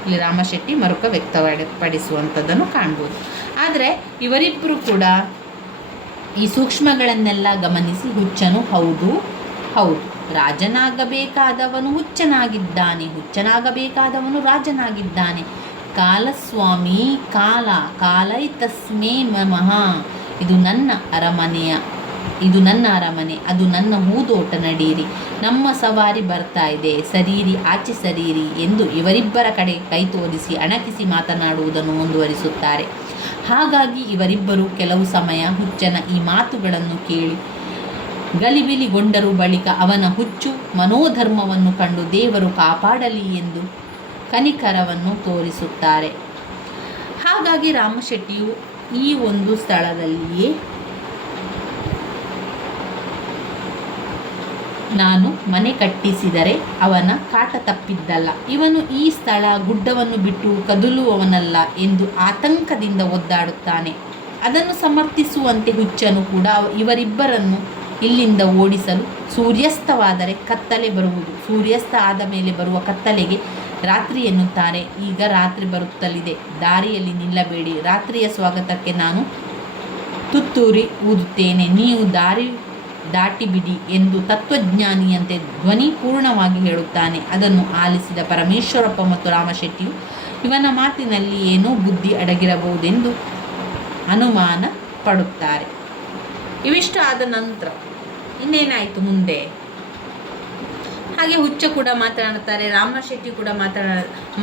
ಇಲ್ಲಿ ರಾಮಶೆಟ್ಟಿ ಮರುಕ ವ್ಯಕ್ತಪಡಿಸುವಂಥದ್ದನ್ನು ಕಾಣ್ಬೋದು. ಆದರೆ ಇವರಿಬ್ಬರು ಕೂಡ ಈ ಸೂಕ್ಷ್ಮಗಳನ್ನೆಲ್ಲ ಗಮನಿಸಿ ಹುಚ್ಚನು ಹೌದು ರಾಜನಾಗಬೇಕಾದವನು ಹುಚ್ಚನಾಗಬೇಕಾದವನು ರಾಜನಾಗಿದ್ದಾನೆ. ಕಾಲಸ್ವಾಮಿ ಕಾಲೈತಸ್ಮೇ ಮಮಃ, ಇದು ನನ್ನ ಅರಮನೆ, ಅದು ನನ್ನ ಹೂದೋಟ, ನಡೀರಿ, ನಮ್ಮ ಸವಾರಿ ಬರ್ತಾ ಇದೆ, ಸರೀರಿ, ಆಚೆ ಸರೀರಿ ಎಂದು ಇವರಿಬ್ಬರ ಕಡೆ ಕೈ ತೋರಿಸಿ ಅಣಕಿಸಿ ಮಾತನಾಡುವುದನ್ನು ಮುಂದುವರಿಸುತ್ತಾರೆ. ಹಾಗಾಗಿ ಇವರಿಬ್ಬರು ಕೆಲವು ಸಮಯ ಹುಚ್ಚನ ಈ ಮಾತುಗಳನ್ನು ಕೇಳಿ ಗಲಿಬಿಲಿಗೊಂಡರು. ಬಳಿಕ ಅವನ ಹುಚ್ಚು ಮನೋಧರ್ಮವನ್ನು ಕಂಡು ದೇವರು ಕಾಪಾಡಲಿ ಎಂದು ಕನಿಕರವನ್ನು ತೋರಿಸುತ್ತಾರೆ. ಹಾಗಾಗಿ ರಾಮಶೆಟ್ಟಿಯು ಈ ಒಂದು ಸ್ಥಳದಲ್ಲಿಯೇ ನಾನು ಮನೆ ಕಟ್ಟಿಸಿದರೆ ಅವನ ಕಾಟ ತಪ್ಪಿದ್ದಲ್ಲ, ಇವನು ಈ ಸ್ಥಳ ಗುಡ್ಡವನ್ನು ಬಿಟ್ಟು ಕದಲುವವನಲ್ಲ ಎಂದು ಆತಂಕದಿಂದ ಒದ್ದಾಡುತ್ತಾನೆ. ಅದನ್ನು ಸಮರ್ಥಿಸುವಂತೆ ಹುಚ್ಚನು ಕೂಡ ಇವರಿಬ್ಬರನ್ನು ಇಲ್ಲಿಂದ ಓಡಿಸಲು ಸೂರ್ಯಾಸ್ತವಾದರೆ ಕತ್ತಲೆ ಬರುವುದು, ಸೂರ್ಯಾಸ್ತ ಆದ ಮೇಲೆ ಬರುವ ಕತ್ತಲೆಗೆ ರಾತ್ರಿ ಎನ್ನುತ್ತಾರೆ. ಈಗ ರಾತ್ರಿ ಬರುತ್ತಲಿದೆ, ದಾರಿಯಲ್ಲಿ ನಿಲ್ಲಬೇಡಿ, ರಾತ್ರಿಯ ಸ್ವಾಗತಕ್ಕೆ ನಾನು ತುತ್ತೂರಿ ಊದುತ್ತೇನೆ, ನೀವು ದಾರಿ ದಾಟಿಬಿಡಿ ಎಂದು ತತ್ವಜ್ಞಾನಿಯಂತೆ ಧ್ವನಿ ಪೂರ್ಣವಾಗಿ ಹೇಳುತ್ತಾನೆ. ಅದನ್ನು ಆಲಿಸಿದ ಪರಮೇಶ್ವರಪ್ಪ ಮತ್ತು ರಾಮಶೆಟ್ಟಿಯು ಇವನ ಮಾತಿನಲ್ಲಿ ಏನೋ ಬುದ್ಧಿ ಅಡಗಿರಬಹುದೆಂದು ಅನುಮಾನ ಪಡುತ್ತಾರೆ. ಇವಿಷ್ಟು ಆದ ನಂತರ ಇನ್ನೇನಾಯಿತು ಮುಂದೆ? ಹಾಗೆ ಹುಚ್ಚ ಕೂಡ ಮಾತನಾಡ್ತಾರೆ, ರಾಮಶೆಟ್ಟಿ ಕೂಡ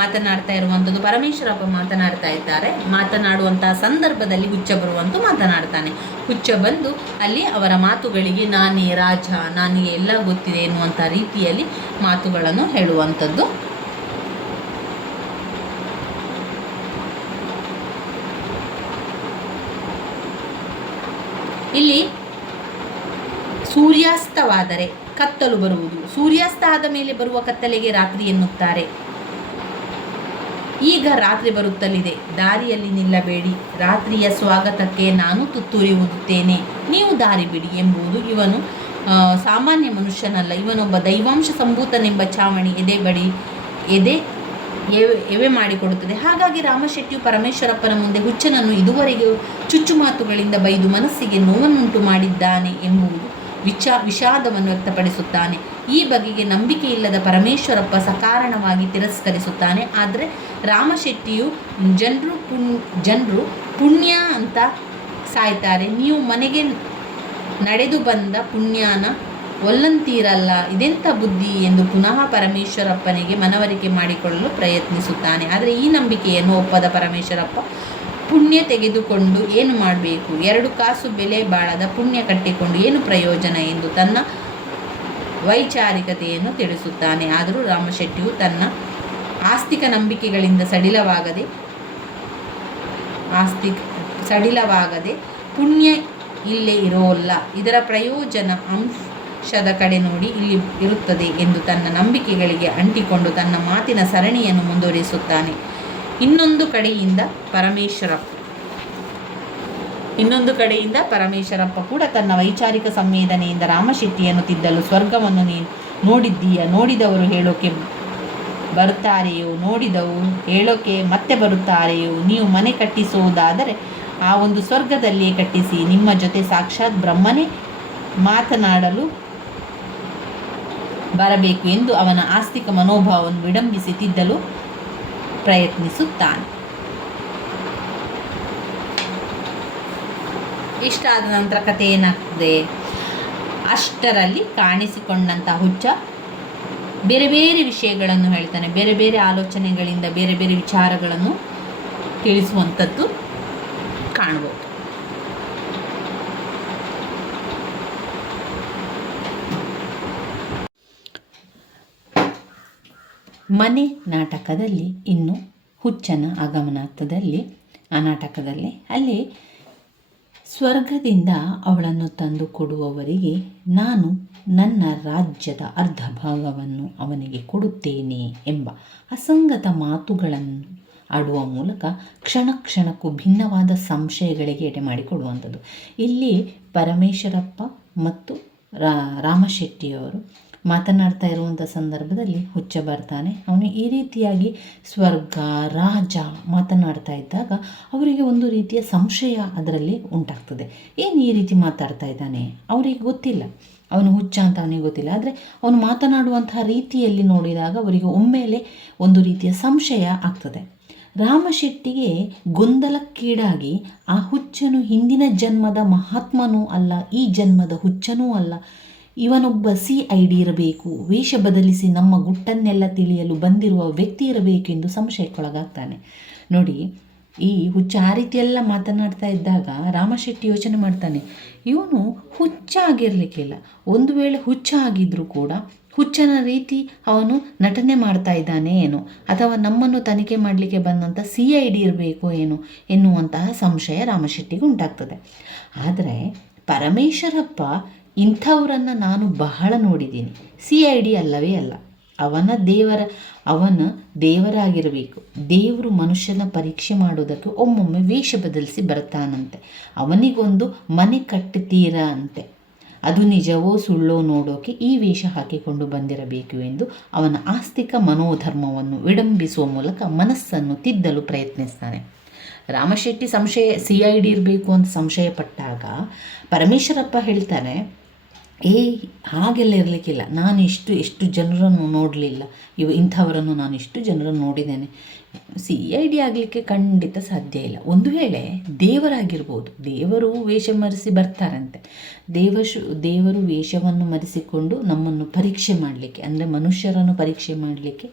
ಮಾತನಾಡ್ತಾ ಇರುವಂಥದ್ದು, ಪರಮೇಶ್ವರಪ್ಪ ಮಾತನಾಡ್ತಾ ಇದ್ದಾರೆ. ಮಾತನಾಡುವಂತಹ ಸಂದರ್ಭದಲ್ಲಿ ಹುಚ್ಚ ಬರುವಂತೂ ಮಾತನಾಡ್ತಾನೆ. ಹುಚ್ಚ ಬಂದು ಅಲ್ಲಿ ಅವರ ಮಾತುಗಳಿಗೆ ನಾನೇ ರಾಜ, ನನಗೆ ಎಲ್ಲ ಗೊತ್ತಿದೆ ಎನ್ನುವಂಥ ರೀತಿಯಲ್ಲಿ ಮಾತುಗಳನ್ನು ಹೇಳುವಂಥದ್ದು. ಇಲ್ಲಿ ಸೂರ್ಯಾಸ್ತವಾದರೆ ಕತ್ತಲು ಬರುವುದು, ಸೂರ್ಯಾಸ್ತ ಆದ ಮೇಲೆ ಬರುವ ಕತ್ತಲೆಗೆ ರಾತ್ರಿ ಎನ್ನುತ್ತಾರೆ. ಈಗ ರಾತ್ರಿ ಬರುತ್ತಲಿದೆ, ದಾರಿಯಲ್ಲಿ ನಿಲ್ಲಬೇಡಿ, ರಾತ್ರಿಯ ಸ್ವಾಗತಕ್ಕೆ ನಾನು ತುತ್ತೂರಿ ಊದುತ್ತೇನೆ, ನೀವು ದಾರಿ ಬಿಡಿ ಎಂಬುದು ಇವನು ಸಾಮಾನ್ಯ ಮನುಷ್ಯನಲ್ಲ, ಇವನೊಬ್ಬ ದೈವಾಂಶ ಸಂಭೂತನೆಂಬ ಚಾವಣಿ ಎವೆ ಮಾಡಿಕೊಡುತ್ತದೆ. ಹಾಗಾಗಿ ರಾಮಶೆಟ್ಟಿಯು ಪರಮೇಶ್ವರಪ್ಪನ ಮುಂದೆ ಹುಚ್ಚನನ್ನು ಇದುವರೆಗೆ ಚುಚ್ಚುಮಾತುಗಳಿಂದ ಬೈದು ಮನಸ್ಸಿಗೆ ನೋವನ್ನುಂಟು ಮಾಡಿದ್ದಾನೆ ಎಂಬುದು ವಿಷಾದವನ್ನು ವ್ಯಕ್ತಪಡಿಸುತ್ತಾನೆ. ಈ ಬಗೆಗೆ ನಂಬಿಕೆ ಇಲ್ಲದ ಪರಮೇಶ್ವರಪ್ಪ ಸಕಾರಣವಾಗಿ ತಿರಸ್ಕರಿಸುತ್ತಾನೆ. ಆದರೆ ರಾಮಶೆಟ್ಟಿಯು ಜನರು ಪುಣ್ಯ ಅಂತ ಸಾಯ್ತಾರೆ, ನೀವು ಮನೆಗೆ ನಡೆದು ಬಂದ ಪುಣ್ಯನ ಒಲ್ಲಂತೀರಲ್ಲ, ಇದೆಂಥ ಬುದ್ಧಿ ಎಂದು ಪುನಃ ಪರಮೇಶ್ವರಪ್ಪನಿಗೆ ಮನವರಿಕೆ ಮಾಡಿಕೊಳ್ಳಲು ಪ್ರಯತ್ನಿಸುತ್ತಾನೆ. ಆದರೆ ಈ ನಂಬಿಕೆಯನ್ನು ಒಪ್ಪದ ಪರಮೇಶ್ವರಪ್ಪ ಪುಣ್ಯ ತೆಗೆದುಕೊಂಡು ಏನು ಮಾಡಬೇಕು, 2 ಕಾಸು ಬೆಲೆ ಬಾಳದ ಪುಣ್ಯ ಕಟ್ಟಿಕೊಂಡು ಏನು ಪ್ರಯೋಜನ ಎಂದು ತನ್ನ ವೈಚಾರಿಕತೆಯನ್ನು ತಿಳಿಸುತ್ತಾನೆ. ಆದರೂ ರಾಮಶೆಟ್ಟಿಯು ತನ್ನ ಆಸ್ತಿಕ ನಂಬಿಕೆಗಳಿಂದ ಸಡಿಲವಾಗದೆ ಪುಣ್ಯ ಇಲ್ಲೇ ಇರೋಲ್ಲ, ಇದರ ಪ್ರಯೋಜನ ಅಂಶದ ಕಡೆ ನೋಡಿ ಇಲ್ಲಿ ಇರುತ್ತದೆ ಎಂದು ತನ್ನ ನಂಬಿಕೆಗಳಿಗೆ ಅಂಟಿಕೊಂಡು ತನ್ನ ಮಾತಿನ ಸರಣಿಯನ್ನು ಮುಂದುವರಿಸುತ್ತಾನೆ. ಇನ್ನೊಂದು ಕಡೆಯಿಂದ ಪರಮೇಶ್ವರಪ್ಪ ಕೂಡ ತನ್ನ ವೈಚಾರಿಕ ಸಂವೇದನೆಯಿಂದ ರಾಮಶೆಟ್ಟಿಯನ್ನು ತಿದ್ದಲು, ಸ್ವರ್ಗವನ್ನು ನೀನು ನೋಡಿದ್ದೀಯ, ನೋಡಿದವರು ಹೇಳೋಕೆ ಬರ್ತಾರೆಯೋ, ನೋಡಿದವರು ಹೇಳೋಕೆ ಮತ್ತೆ ಬರುತ್ತಾರೆಯೋ, ನೀವು ಮನೆ ಕಟ್ಟಿಸುವುದಾದರೆ ಆ ಒಂದು ಸ್ವರ್ಗದಲ್ಲಿಯೇ ಕಟ್ಟಿಸಿ, ನಿಮ್ಮ ಜೊತೆ ಸಾಕ್ಷಾತ್ ಬ್ರಹ್ಮನೇ ಮಾತನಾಡಲು ಬರಬೇಕು ಎಂದು ಅವನ ಆಸ್ತಿಕ ಮನೋಭಾವವನ್ನು ವಿಡಂಬಿಸಿ ತಿದ್ದಲು ಪ್ರಯತ್ನಿಸುತ್ತಾನೆ. ಇಷ್ಟಾದ ನಂತರ ಕಥೆ ಏನಾಗ್ತದೆ? ಅಷ್ಟರಲ್ಲಿ ಕಾಣಿಸಿಕೊಂಡಂಥ ಹುಚ್ಚ ಬೇರೆ ಬೇರೆ ವಿಷಯಗಳನ್ನು ಹೇಳ್ತಾನೆ, ಬೇರೆ ಬೇರೆ ಆಲೋಚನೆಗಳಿಂದ ಬೇರೆ ಬೇರೆ ವಿಚಾರಗಳನ್ನು ತಿಳಿಸುವಂಥದ್ದು ಕಾಣ್ಬೋದು. ಮನೆ ನಾಟಕದಲ್ಲಿ ಇನ್ನು ಹುಚ್ಚನ ಆಗಮನಾರ್ಥದಲ್ಲಿ ಆ ನಾಟಕದಲ್ಲಿ ಅಲ್ಲಿ ಸ್ವರ್ಗದಿಂದ ಅವಳನ್ನು ತಂದು ಕೊಡುವವರಿಗೆ ನಾನು ನನ್ನ ರಾಜ್ಯದ ಅರ್ಧ ಭಾಗವನ್ನು ಅವನಿಗೆ ಕೊಡುತ್ತೇನೆ ಎಂಬ ಅಸಂಗತ ಮಾತುಗಳನ್ನು ಆಡುವ ಮೂಲಕ ಕ್ಷಣ ಕ್ಷಣಕ್ಕೂ ಭಿನ್ನವಾದ ಸಂಶಯಗಳಿಗೆ ಎಡೆ ಮಾಡಿಕೊಡುವಂಥದ್ದು. ಇಲ್ಲಿ ಪರಮೇಶ್ವರಪ್ಪ ಮತ್ತು ರಾಮಶೆಟ್ಟಿಯವರು ಮಾತನಾಡ್ತಾ ಇರುವಂಥ ಸಂದರ್ಭದಲ್ಲಿ ಹುಚ್ಚ ಬರ್ತಾನೆ. ಅವನು ಈ ರೀತಿಯಾಗಿ ಸ್ವರ್ಗ ರಾಜ ಮಾತನಾಡ್ತಾ ಇದ್ದಾಗ ಅವರಿಗೆ ಒಂದು ರೀತಿಯ ಸಂಶಯ ಅದರಲ್ಲಿ ಉಂಟಾಗ್ತದೆ. ಏನು ಈ ರೀತಿ ಮಾತಾಡ್ತಾ ಇದ್ದಾನೆ, ಅವರಿಗೆ ಗೊತ್ತಿಲ್ಲ, ಅವನು ಹುಚ್ಚ ಅಂತ ಅವನಿಗೆ ಗೊತ್ತಿಲ್ಲ. ಆದರೆ ಅವನು ಮಾತನಾಡುವಂತಹ ರೀತಿಯಲ್ಲಿ ನೋಡಿದಾಗ ಅವರಿಗೆ ಒಮ್ಮೆಲೆ ಒಂದು ರೀತಿಯ ಸಂಶಯ ಆಗ್ತದೆ. ರಾಮಶೆಟ್ಟಿಗೆ ಗೊಂದಲಕ್ಕೀಡಾಗಿ ಆ ಹುಚ್ಚನು ಹಿಂದಿನ ಜನ್ಮದ ಮಹಾತ್ಮನೂ ಅಲ್ಲ, ಈ ಜನ್ಮದ ಹುಚ್ಚನೂ ಅಲ್ಲ, ಇವನೊಬ್ಬ CID ಇರಬೇಕು, ವೇಷ ಬದಲಿಸಿ ನಮ್ಮ ಗುಟ್ಟನ್ನೆಲ್ಲ ತಿಳಿಯಲು ಬಂದಿರುವ ವ್ಯಕ್ತಿ ಇರಬೇಕೆಂದು ಸಂಶಯಕ್ಕೊಳಗಾಗ್ತಾನೆ. ನೋಡಿ, ಈ ಹುಚ್ಚ ಆ ರೀತಿಯೆಲ್ಲ ಮಾತನಾಡ್ತಾ ಇದ್ದಾಗ ರಾಮಶೆಟ್ಟಿ ಯೋಚನೆ ಮಾಡ್ತಾನೆ, ಇವನು ಹುಚ್ಚ ಆಗಿರಲಿಕ್ಕಿಲ್ಲ, ಒಂದು ವೇಳೆ ಹುಚ್ಚ ಆಗಿದ್ರೂ ಕೂಡ ಹುಚ್ಚನ ರೀತಿ ಅವನು ನಟನೆ ಮಾಡ್ತಾ ಇದ್ದಾನೆ ಏನೋ, ಅಥವಾ ನಮ್ಮನ್ನು ತನಿಖೆ ಮಾಡಲಿಕ್ಕೆ ಬಂದಂಥ CID ಇರಬೇಕು ಏನೋ ಎನ್ನುವಂತಹ ಸಂಶಯ ರಾಮಶೆಟ್ಟಿಗೆ ಉಂಟಾಗ್ತದೆ. ಆದರೆ ಪರಮೇಶ್ವರಪ್ಪ ಇಂಥವರನ್ನು ನಾನು ಬಹಳ ನೋಡಿದ್ದೀನಿ, CID ಅಲ್ಲವೇ ಅಲ್ಲ, ಅವನ ದೇವರಾಗಿರಬೇಕು. ದೇವರು ಮನುಷ್ಯನ ಪರೀಕ್ಷೆ ಮಾಡೋದಕ್ಕೆ ಒಮ್ಮೊಮ್ಮೆ ವೇಷ ಬದಲಿಸಿ ಬರ್ತಾನಂತೆ, ಅವನಿಗೊಂದು ಮನೆ ಕಟ್ಟುತ್ತೀರಾ ಅಂತೆ, ಅದು ನಿಜವೋ ಸುಳ್ಳೋ ನೋಡೋಕೆ ಈ ವೇಷ ಹಾಕಿಕೊಂಡು ಬಂದಿರಬೇಕು ಎಂದು ಅವನ ಆಸ್ತಿಕ ಮನೋಧರ್ಮವನ್ನು ವಿಡಂಬಿಸುವ ಮೂಲಕ ಮನಸ್ಸನ್ನು ತಿದ್ದಲು ಪ್ರಯತ್ನಿಸ್ತಾನೆ. ರಾಮಶೆಟ್ಟಿ CID ಇರಬೇಕು ಅಂತ ಸಂಶಯ ಪಟ್ಟಾಗ ಪರಮೇಶ್ವರಪ್ಪ ಹೇಳ್ತಾನೆ, ಹಾಗೆಲ್ಲ ಇರಲಿಕ್ಕಿಲ್ಲ, ನಾನು ಎಷ್ಟು ಜನರನ್ನು ನೋಡಲಿಲ್ಲ, ಇಂಥವರನ್ನು ನಾನು ಇಷ್ಟು ಜನರನ್ನು ನೋಡಿದ್ದೇನೆ, CID ಆಗಲಿಕ್ಕೆ ಖಂಡಿತ ಸಾಧ್ಯ ಇಲ್ಲ. ಒಂದು ವೇಳೆ ದೇವರಾಗಿರ್ಬೋದು, ದೇವರು ವೇಷ ಮರೆಸಿ ಬರ್ತಾರಂತೆ, ದೇವರು ವೇಷವನ್ನು ಮರೆಸಿಕೊಂಡು ನಮ್ಮನ್ನು ಪರೀಕ್ಷೆ ಮಾಡಲಿಕ್ಕೆ, ಅಂದರೆ ಮನುಷ್ಯರನ್ನು ಪರೀಕ್ಷೆ ಮಾಡಲಿಕ್ಕೆ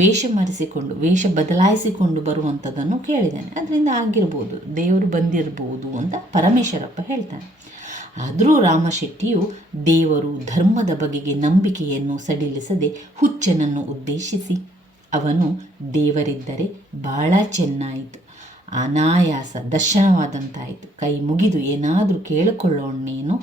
ವೇಷ ಮರೆಸಿಕೊಂಡು ವೇಷ ಬದಲಾಯಿಸಿಕೊಂಡು ಬರುವಂಥದ್ದನ್ನು ಕೇಳಿದ್ದಾನೆ, ಅದರಿಂದ ಆಗಿರ್ಬೋದು, ದೇವರು ಬಂದಿರ್ಬೋದು ಅಂತ ಪರಮೇಶ್ವರಪ್ಪ ಹೇಳ್ತಾನೆ. ಆದರೂ ರಾಮಶೆಟ್ಟಿಯು ದೇವರು ಧರ್ಮದ ಬಗೆಗೆ ನಂಬಿಕೆಯನ್ನು ಸಡಿಲಿಸದೆ ಹುಚ್ಚನನ್ನು ಉದ್ದೇಶಿಸಿ, ಅವನು ದೇವರಿದ್ದರೆ ಭಾಳ ಚೆನ್ನಾಯಿತು, ಅನಾಯಾಸ ದರ್ಶನವಾದಂತಾಯಿತು, ಕೈ ಮುಗಿದು ಏನಾದರೂ ಕೇಳಿಕೊಳ್ಳೋಣೇನೋ,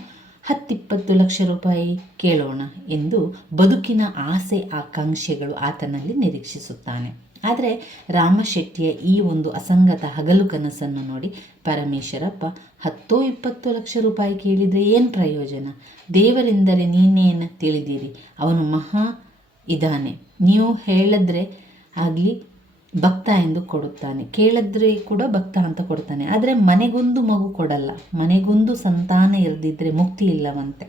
10-20 ಲಕ್ಷ ರೂಪಾಯಿ ಕೇಳೋಣ ಎಂದು ಬದುಕಿನ ಆಸೆ ಆಕಾಂಕ್ಷೆಗಳು ಆತನಲ್ಲಿ ನಿರೀಕ್ಷಿಸುತ್ತಾನೆ. ಆದರೆ ರಾಮಶೆಟ್ಟಿಯ ಈ ಒಂದು ಅಸಂಗತ ಹಗಲು ಕನಸನ್ನು ನೋಡಿ ಪರಮೇಶ್ವರಪ್ಪ 10-20 ಲಕ್ಷ ರೂಪಾಯಿ ಕೇಳಿದರೆ ಏನು ಪ್ರಯೋಜನ, ದೇವರೆಂದರೆ ನೀನೇನು ತಿಳಿದಿರಿ, ಅವನು ಮಹಾ ಇದ್ದಾನೆ, ನೀವು ಹೇಳಿದ್ರೆ ಆಗಲಿ ಭಕ್ತ ಎಂದು ಕೊಡುತ್ತಾನೆ, ಕೇಳಿದ್ರೆ ಕೂಡ ಭಕ್ತ ಅಂತ ಕೊಡ್ತಾನೆ, ಆದರೆ ಮನೆಗೊಂದು ಮಗು ಕೊಡಲ್ಲ, ಮನೆಗೊಂದು ಸಂತಾನ ಇರದಿದ್ದರೆ ಮುಕ್ತಿ ಇಲ್ಲವಂತೆ,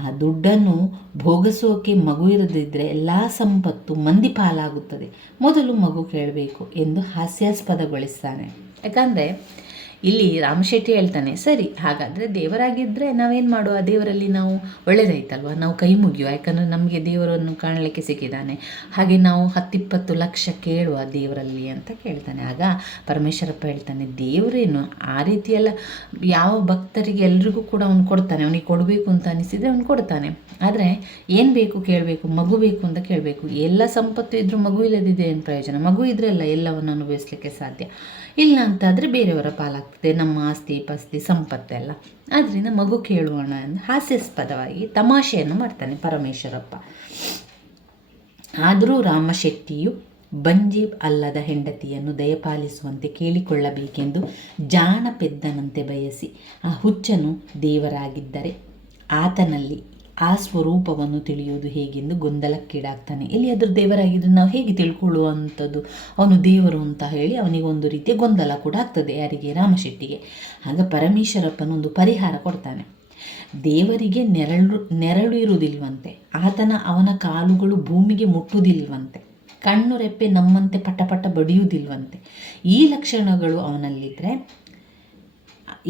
ಆ ದುಡ್ಡನ್ನು ಭೋಗಿಸೋಕೆ ಮಗು ಇರದಿದ್ದರೆ ಎಲ್ಲ ಸಂಪತ್ತು ಮಂದಿ ಪಾಲಾಗುತ್ತದೆ, ಮೊದಲು ಮಗು ಕೇಳಬೇಕು ಎಂದು ಹಾಸ್ಯಾಸ್ಪದಗೊಳಿಸ್ತಾನೆ. ಯಾಕಂದರೆ ಇಲ್ಲಿ ರಾಮಶೆಟ್ಟಿ ಹೇಳ್ತಾನೆ, ಸರಿ ಹಾಗಾದರೆ ದೇವರಾಗಿದ್ದರೆ ನಾವೇನು ಮಾಡುವ, ದೇವರಲ್ಲಿ ನಾವು ಒಳ್ಳೆಯದಾಯ್ತಲ್ವ, ನಾವು ಕೈ ಮುಗಿಯುವ, ಯಾಕಂದರೆ ನಮಗೆ ದೇವರನ್ನು ಕಾಣಲಿಕ್ಕೆ ಸಿಕ್ಕಿದ್ದಾನೆ, ಹಾಗೆ ನಾವು 10-20 ಲಕ್ಷ ಕೇಳುವ ದೇವರಲ್ಲಿ ಅಂತ ಕೇಳ್ತಾನೆ. ಆಗ ಪರಮೇಶ್ವರಪ್ಪ ಹೇಳ್ತಾನೆ, ದೇವರೇನು ಆ ರೀತಿಯೆಲ್ಲ ಯಾವ ಭಕ್ತರಿಗೆ ಎಲ್ರಿಗೂ ಕೂಡ ಅವನು ಕೊಡ್ತಾನೆ, ಅವನಿಗೆ ಕೊಡಬೇಕು ಅಂತ ಅನಿಸಿದರೆ ಅವನು ಕೊಡ್ತಾನೆ, ಆದರೆ ಏನು ಬೇಕು ಕೇಳಬೇಕು, ಮಗು ಬೇಕು ಅಂತ ಕೇಳಬೇಕು. ಎಲ್ಲ ಸಂಪತ್ತು ಇದ್ದರೂ ಮಗು ಇಲ್ಲದಿದೆ ಏನು ಪ್ರಯೋಜನ, ಮಗು ಇದ್ರೆಲ್ಲ ಎಲ್ಲವನ್ನು ಅನುಭವಿಸಲಿಕ್ಕೆ ಸಾಧ್ಯ, ಇಲ್ಲ ಅಂತಾದರೆ ಬೇರೆಯವರ ಪಾಲಾಗ್ತದೆ ನಮ್ಮ ಆಸ್ತಿ ಪಾಸ್ತಿ ಸಂಪತ್ತೆಲ್ಲ, ಆದ್ದರಿಂದ ಮಗು ಕೇಳುವಣ ಎಂದು ಹಾಸ್ಯಾಸ್ಪದವಾಗಿ ತಮಾಷೆಯನ್ನು ಮಾಡ್ತಾನೆ ಪರಮೇಶ್ವರಪ್ಪ. ಆದರೂ ರಾಮಶೆಟ್ಟಿಯು ಬಂಜಿ ಅಲ್ಲದ ಹೆಂಡತಿಯನ್ನು ದಯಪಾಲಿಸುವಂತೆ ಕೇಳಿಕೊಳ್ಳಬೇಕೆಂದು ಜಾಣಪೆದ್ದನಂತೆ ಬಯಸಿ, ಆ ಹುಚ್ಚನು ದೇವರಾಗಿದ್ದರೆ ಆತನಲ್ಲಿ ಆ ಸ್ವರೂಪವನ್ನು ತಿಳಿಯುವುದು ಹೇಗೆಂದು ಗೊಂದಲಕ್ಕೀಡಾಗ್ತಾನೆ. ಇಲ್ಲಿ ಅದ್ರ ದೇವರಾಗಿದ್ದರೆ ನಾವು ಹೇಗೆ ತಿಳ್ಕೊಳ್ಳುವಂಥದ್ದು, ಅವನು ದೇವರು ಅಂತ ಹೇಳಿ ಅವನಿಗೊಂದು ರೀತಿಯ ಗೊಂದಲ ಕೂಡ ಆಗ್ತದೆ, ಯಾರಿಗೆ, ರಾಮಶೆಟ್ಟಿಗೆ. ಆಗ ಪರಮೇಶ್ವರಪ್ಪನೊಂದು ಪರಿಹಾರ ಕೊಡ್ತಾನೆ. ದೇವರಿಗೆ ನೆರಳು ಇರುವುದಿಲ್ವಂತೆ, ಅವನ ಕಾಲುಗಳು ಭೂಮಿಗೆ ಮುಟ್ಟುವುದಿಲ್ವಂತೆ, ಕಣ್ಣು ರೆಪ್ಪೆ ನಮ್ಮಂತೆ ಪಟ ಬಡಿಯುವುದಿಲ್ವಂತೆ. ಈ ಲಕ್ಷಣಗಳು ಅವನಲ್ಲಿದ್ದರೆ,